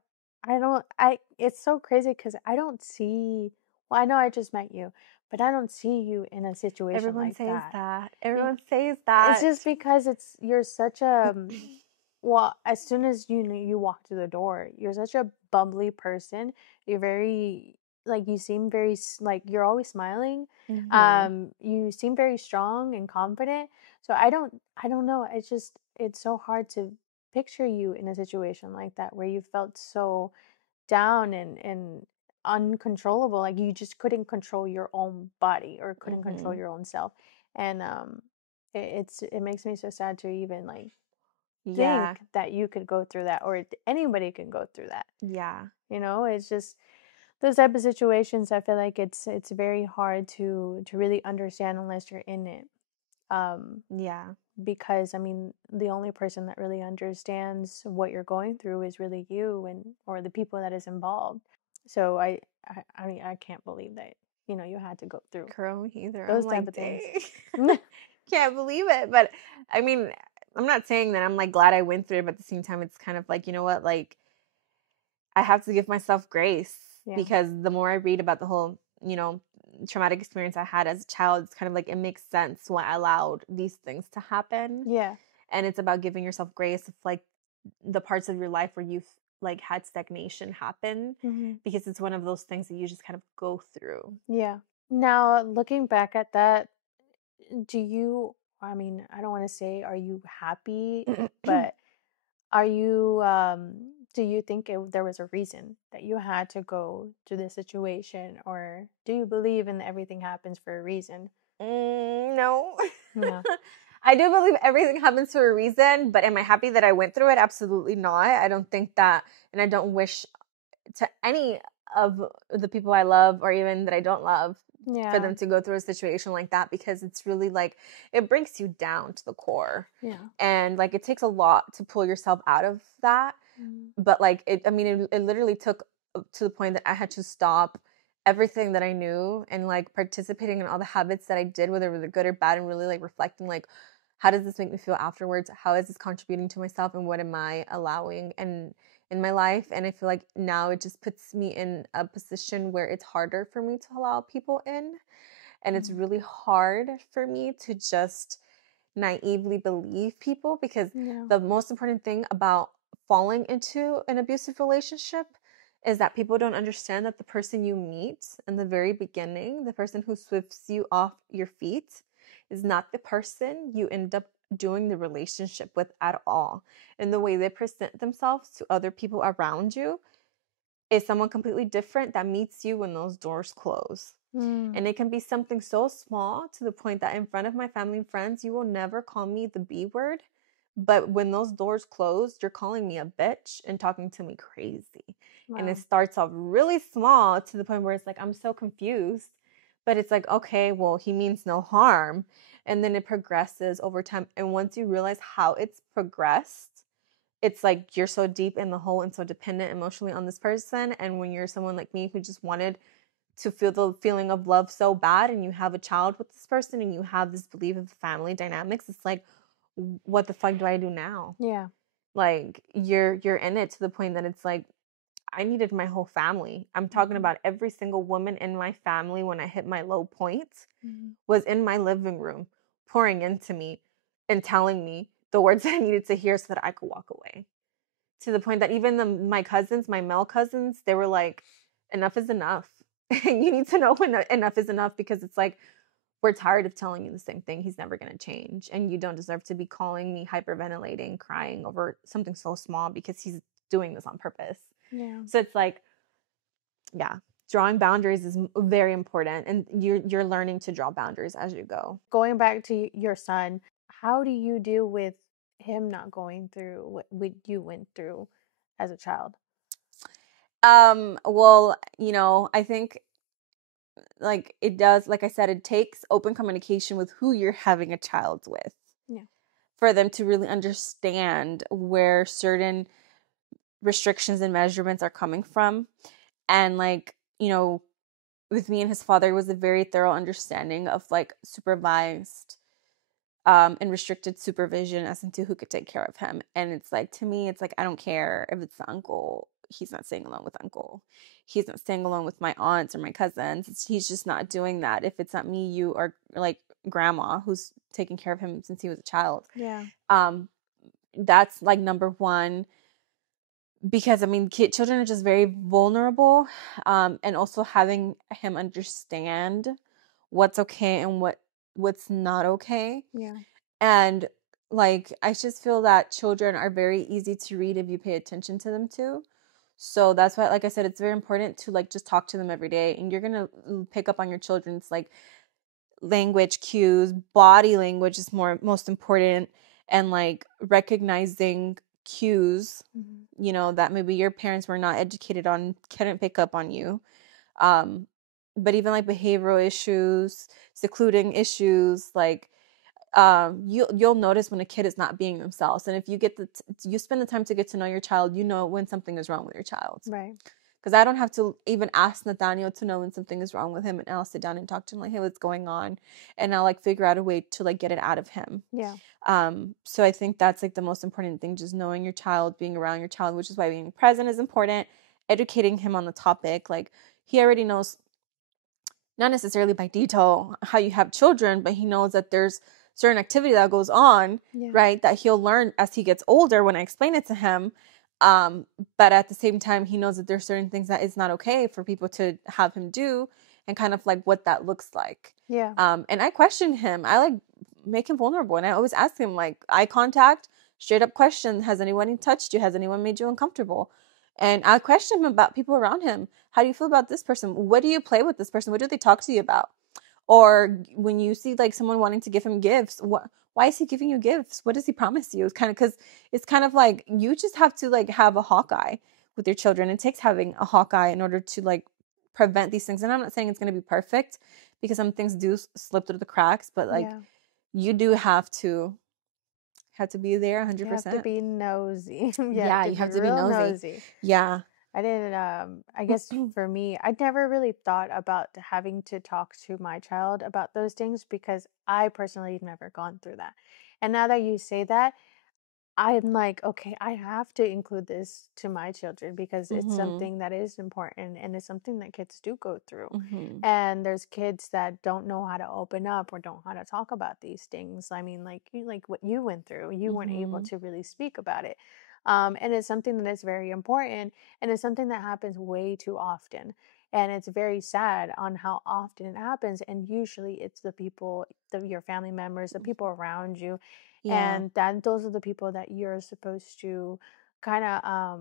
it's so crazy because I don't see, well, I know I just met you, but I don't see you in a situation Everyone like says that. that. Everyone says that. It's just because you're such a Well, as soon as you walk through the door, you're such a bubbly person. You're very like you seem very like you're always smiling. Mm-hmm. You seem very strong and confident. So I don't know. It's so hard to picture you in a situation like that where you felt so down and uncontrollable. Like you just couldn't control your own body or couldn't control Mm-hmm. your own self. And it makes me so sad to even like Yeah. think that you could go through that or anybody can go through that. Yeah. You know, it's just those type of situations. I feel like it's very hard to really understand unless you're in it. Um, Yeah. because I mean, the only person that really understands what you're going through is really you and or the people that is involved. So I mean, I can't believe that you had to go through Girl, me either. I'm those type like, of things. dang. Can't believe it. But I mean, I'm not saying that I'm like glad I went through it, but at the same time, it's kind of like, you know what? Like, I have to give myself grace Yeah. because the more I read about the whole, traumatic experience I had as a child, it's kind of like it makes sense why I allowed these things to happen. Yeah. And it's about giving yourself grace of like the parts of your life where you've like had stagnation happen Hmm. because it's one of those things that you just kind of go through. Yeah. Now, looking back at that, do you, I mean, I don't want to say are you happy, but are you do you think there was a reason that you had to go through this situation or do you believe in everything happens for a reason? No. No. I do believe everything happens for a reason, but am I happy that I went through it? Absolutely not. I don't think that, and I don't wish to any of the people I love or even that I don't love for Yeah. them to go through a situation like that because it's really like it breaks you down to the core. Yeah. And like it takes a lot to pull yourself out of that. Mm. But like it literally took to the point that I had to stop everything that I knew and like participating in all the habits that I did, whether they were good or bad, and really like reflecting like how does this make me feel afterwards? How is this contributing to myself and what am I allowing and in my life? And I feel like now it just puts me in a position where it's harder for me to allow people in. And it's Mm. really hard for me to just naively believe people because Yeah. the most important thing about falling into an abusive relationship is that people don't understand that the person you meet in the very beginning, the person who sweeps you off your feet, is not the person you end up doing the relationship with at all. And the way they present themselves to other people around you is someone completely different that meets you when those doors close. Mm. And it can be something so small to the point that in front of my family and friends, you will never call me the B word. But when those doors close, you're calling me a bitch and talking to me crazy. And it Wow. starts off really small to the point where it's like, I'm so confused. But it's like, okay, well, he means no harm. And then it progresses over time. And once you realize how it's progressed, it's like you're so deep in the hole and so dependent emotionally on this person. And when you're someone like me who just wanted to feel the feeling of love so bad and you have a child with this person and you have this belief of family dynamics, it's like, what the fuck do I do now? Yeah. Like you're in it to the point that it's like I needed my whole family. I'm talking Mhm. about every single woman in my family when I hit my low point Mhm. was in my living room pouring into me and telling me the words I needed to hear so that I could walk away. To the point that even my cousins, my male cousins, they were like, enough is enough. You need to know when enough is enough because it's like, we're tired of telling you the same thing. He's never going to change. And you don't deserve to be calling me hyperventilating, crying over something so small because he's doing this on purpose. Yeah. So it's like, yeah, drawing boundaries is very important. And you're learning to draw boundaries as you go. Going back to your son, how do you deal with him not going through what you went through as a child? Well, I think like it does, like I said, it takes open communication with who you're having a child with Yeah. for them to really understand where certain restrictions and measurements are coming from. And like, with me and his father, it was a very thorough understanding of like supervised and restricted supervision as into who could take care of him. And it's like, to me, it's like, I don't care if it's the uncle. He's not staying alone with uncle. He's not staying alone with my aunts or my cousins. He's just not doing that. If it's not me, you, or like grandma who's taking care of him since he was a child. Yeah. Um, that's like number one, because I mean, children are just very vulnerable, and also having him understand what's okay and what's not okay. Yeah. And like, I just feel that children are very easy to read if you pay attention to them too. So that's why, like I said, it's very important to like just talk to them every day, and you're gonna pick up on your children's like language cues. Body language is most important, and like recognizing cues, you know, that maybe your parents were not educated on, couldn't pick up on you. But even like behavioral issues, secluding issues, like you'll notice when a kid is not being themselves. And if you get you spend the time to get to know your child, you know when something is wrong with your child. Right. Because I don't have to even ask Nathaniel to know when something is wrong with him, and I'll sit down and talk to him like, hey, what's going on? And I'll like figure out a way to like get it out of him. Yeah. So I think that's like the most important thing, just knowing your child, being around your child, which is why being present is important. Educating him on the topic, like he already knows, not necessarily by detail how you have children, but he knows that there's certain activity that goes on, right, that he'll learn as he gets older when I explain it to him. But at the same time, he knows that there's certain things that it's not okay for people to have him do, and kind of like what that looks like. Yeah. And I question him. I like make him vulnerable, and I always ask him like eye contact, straight up question: has anyone touched you? Has anyone made you uncomfortable? And I question him about people around him. How do you feel about this person? What do you play with this person? What do they talk to you about? Or when you see like someone wanting to give him gifts, why is he giving you gifts? What does he promise you? It's kind of, because it's kind of like you just have to like have a hawkeye with your children. It takes having a hawkeye in order to like prevent these things. And I'm not saying it's going to be perfect, because some things do slip through the cracks, but like you do have to be there 100%. You have to be nosy. Yeah, you have to be nosy. Yeah. I didn't, I guess for me, I never really thought about having to talk to my child about those things, because I personally have never gone through that. And now that you say that, I'm like, okay, I have to include this to my children, because it's something that is important, and it's something that kids do go through. And there's kids that don't know how to open up or don't know how to talk about these things. I mean, like what you went through, you weren't able to really speak about it. And it's something that is very important, and it's something that happens way too often. And it's very sad on how often it happens. And usually it's the people, your family members, the people around you. And that those are the people that you're supposed to kind of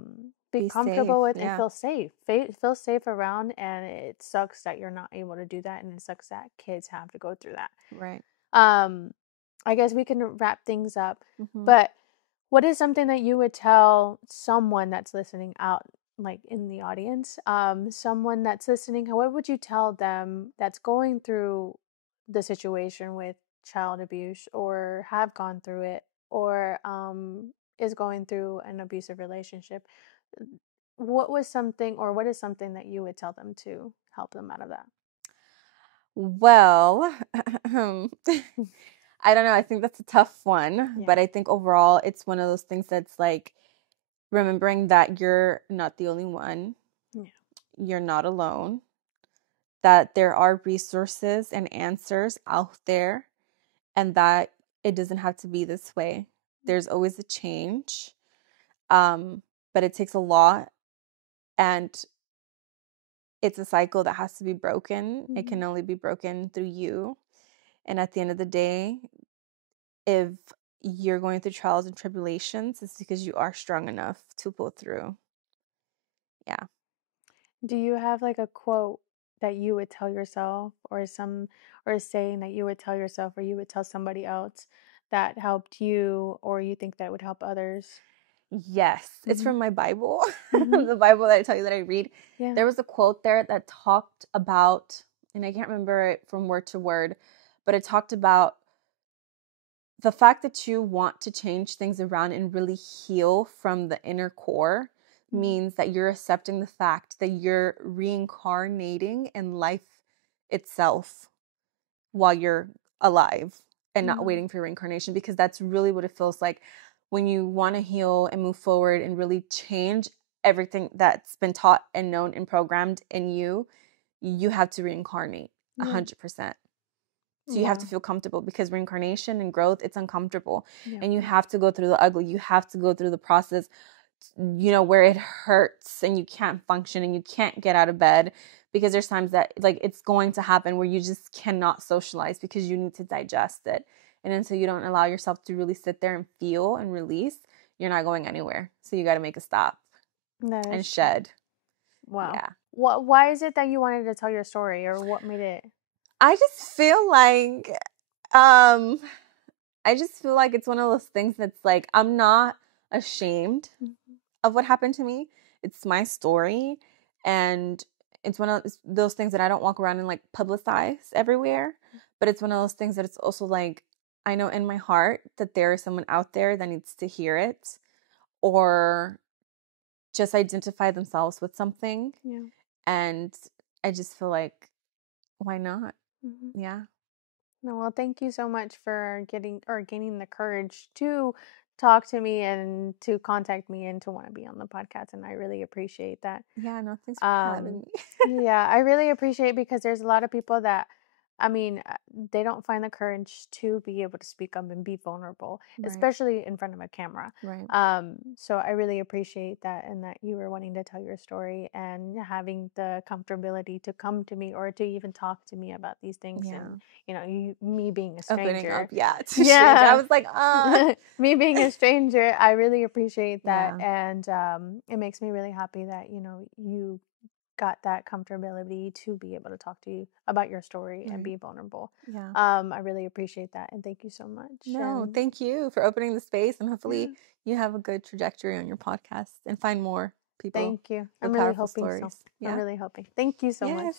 be comfortable with and feel safe. Feel safe around. And it sucks that you're not able to do that, and it sucks that kids have to go through that. Right. I guess we can wrap things up. But what is something that you would tell someone that's listening out, like in the audience, someone that's listening, what would you tell them that's going through the situation with child abuse, or have gone through it, or is going through an abusive relationship? What is something that you would tell them to help them out of that? Well, I don't know. I think that's a tough one, but I think overall it's one of those things that's like remembering that you're not the only one. You're not alone. That there are resources and answers out there, and that it doesn't have to be this way. There's always a change. But it takes a lot, and it's a cycle that has to be broken. It can only be broken through you. And at the end of the day, if you're going through trials and tribulations, it's because you are strong enough to pull through. Yeah. Do you have like a quote that you would tell yourself, or a saying that you would tell yourself, or you would tell somebody else, that helped you, or you think that would help others? Yes. It's from my Bible. The Bible that I tell you that I read. Yeah. There was a quote there that talked about, and I can't remember it from word to word, but it talked about the fact that you want to change things around and really heal from the inner core means that you're accepting the fact that you're reincarnating in life itself while you're alive, and not waiting for reincarnation, because that's really what it feels like when you want to heal and move forward and really change everything that's been taught and known and programmed in you. You have to reincarnate 100%. So you have to feel comfortable, because reincarnation and growth, it's uncomfortable. Yeah. And you have to go through the ugly. You have to go through the process, you know, where it hurts and you can't function and you can't get out of bed, because there's times that like it's going to happen where you just cannot socialize because you need to digest it. And until you don't allow yourself to really sit there and feel and release, you're not going anywhere. So you got to make a stop and shed. Wow. Yeah. Why is it that you wanted to tell your story, or what made it? I just feel like it's one of those things that's like, I'm not ashamed of what happened to me. It's my story, and it's one of those things that I don't walk around and like publicize everywhere, but it's one of those things that it's also like, I know in my heart that there is someone out there that needs to hear it, or just identify themselves with something. Yeah. And I just feel like, why not? Yeah. No, well, thank you so much for gaining the courage to talk to me and to contact me and to want to be on the podcast. And I really appreciate that. Yeah, no, thanks for having me. Yeah, I really appreciate it, because there's a lot of people that, I mean, they don't find the courage to be able to speak up and be vulnerable, Right. especially in front of a camera. Right. So I really appreciate that, and that you were wanting to tell your story and having the comfortability to come to me or to even talk to me about these things. Yeah. And, you know, me being a stranger. Opening up, yeah, to stranger. I was like, me being a stranger, I really appreciate that. Yeah. And it makes me really happy that, you know, you got that comfortability to be able to talk to you about your story and be vulnerable. Yeah. I really appreciate that, and thank you so much. No, And thank you for opening the space, and hopefully you have a good trajectory on your podcast and find more people. thank you. With I'm really powerful hoping stories. so. Yeah. I'm really hoping. Thank you so much.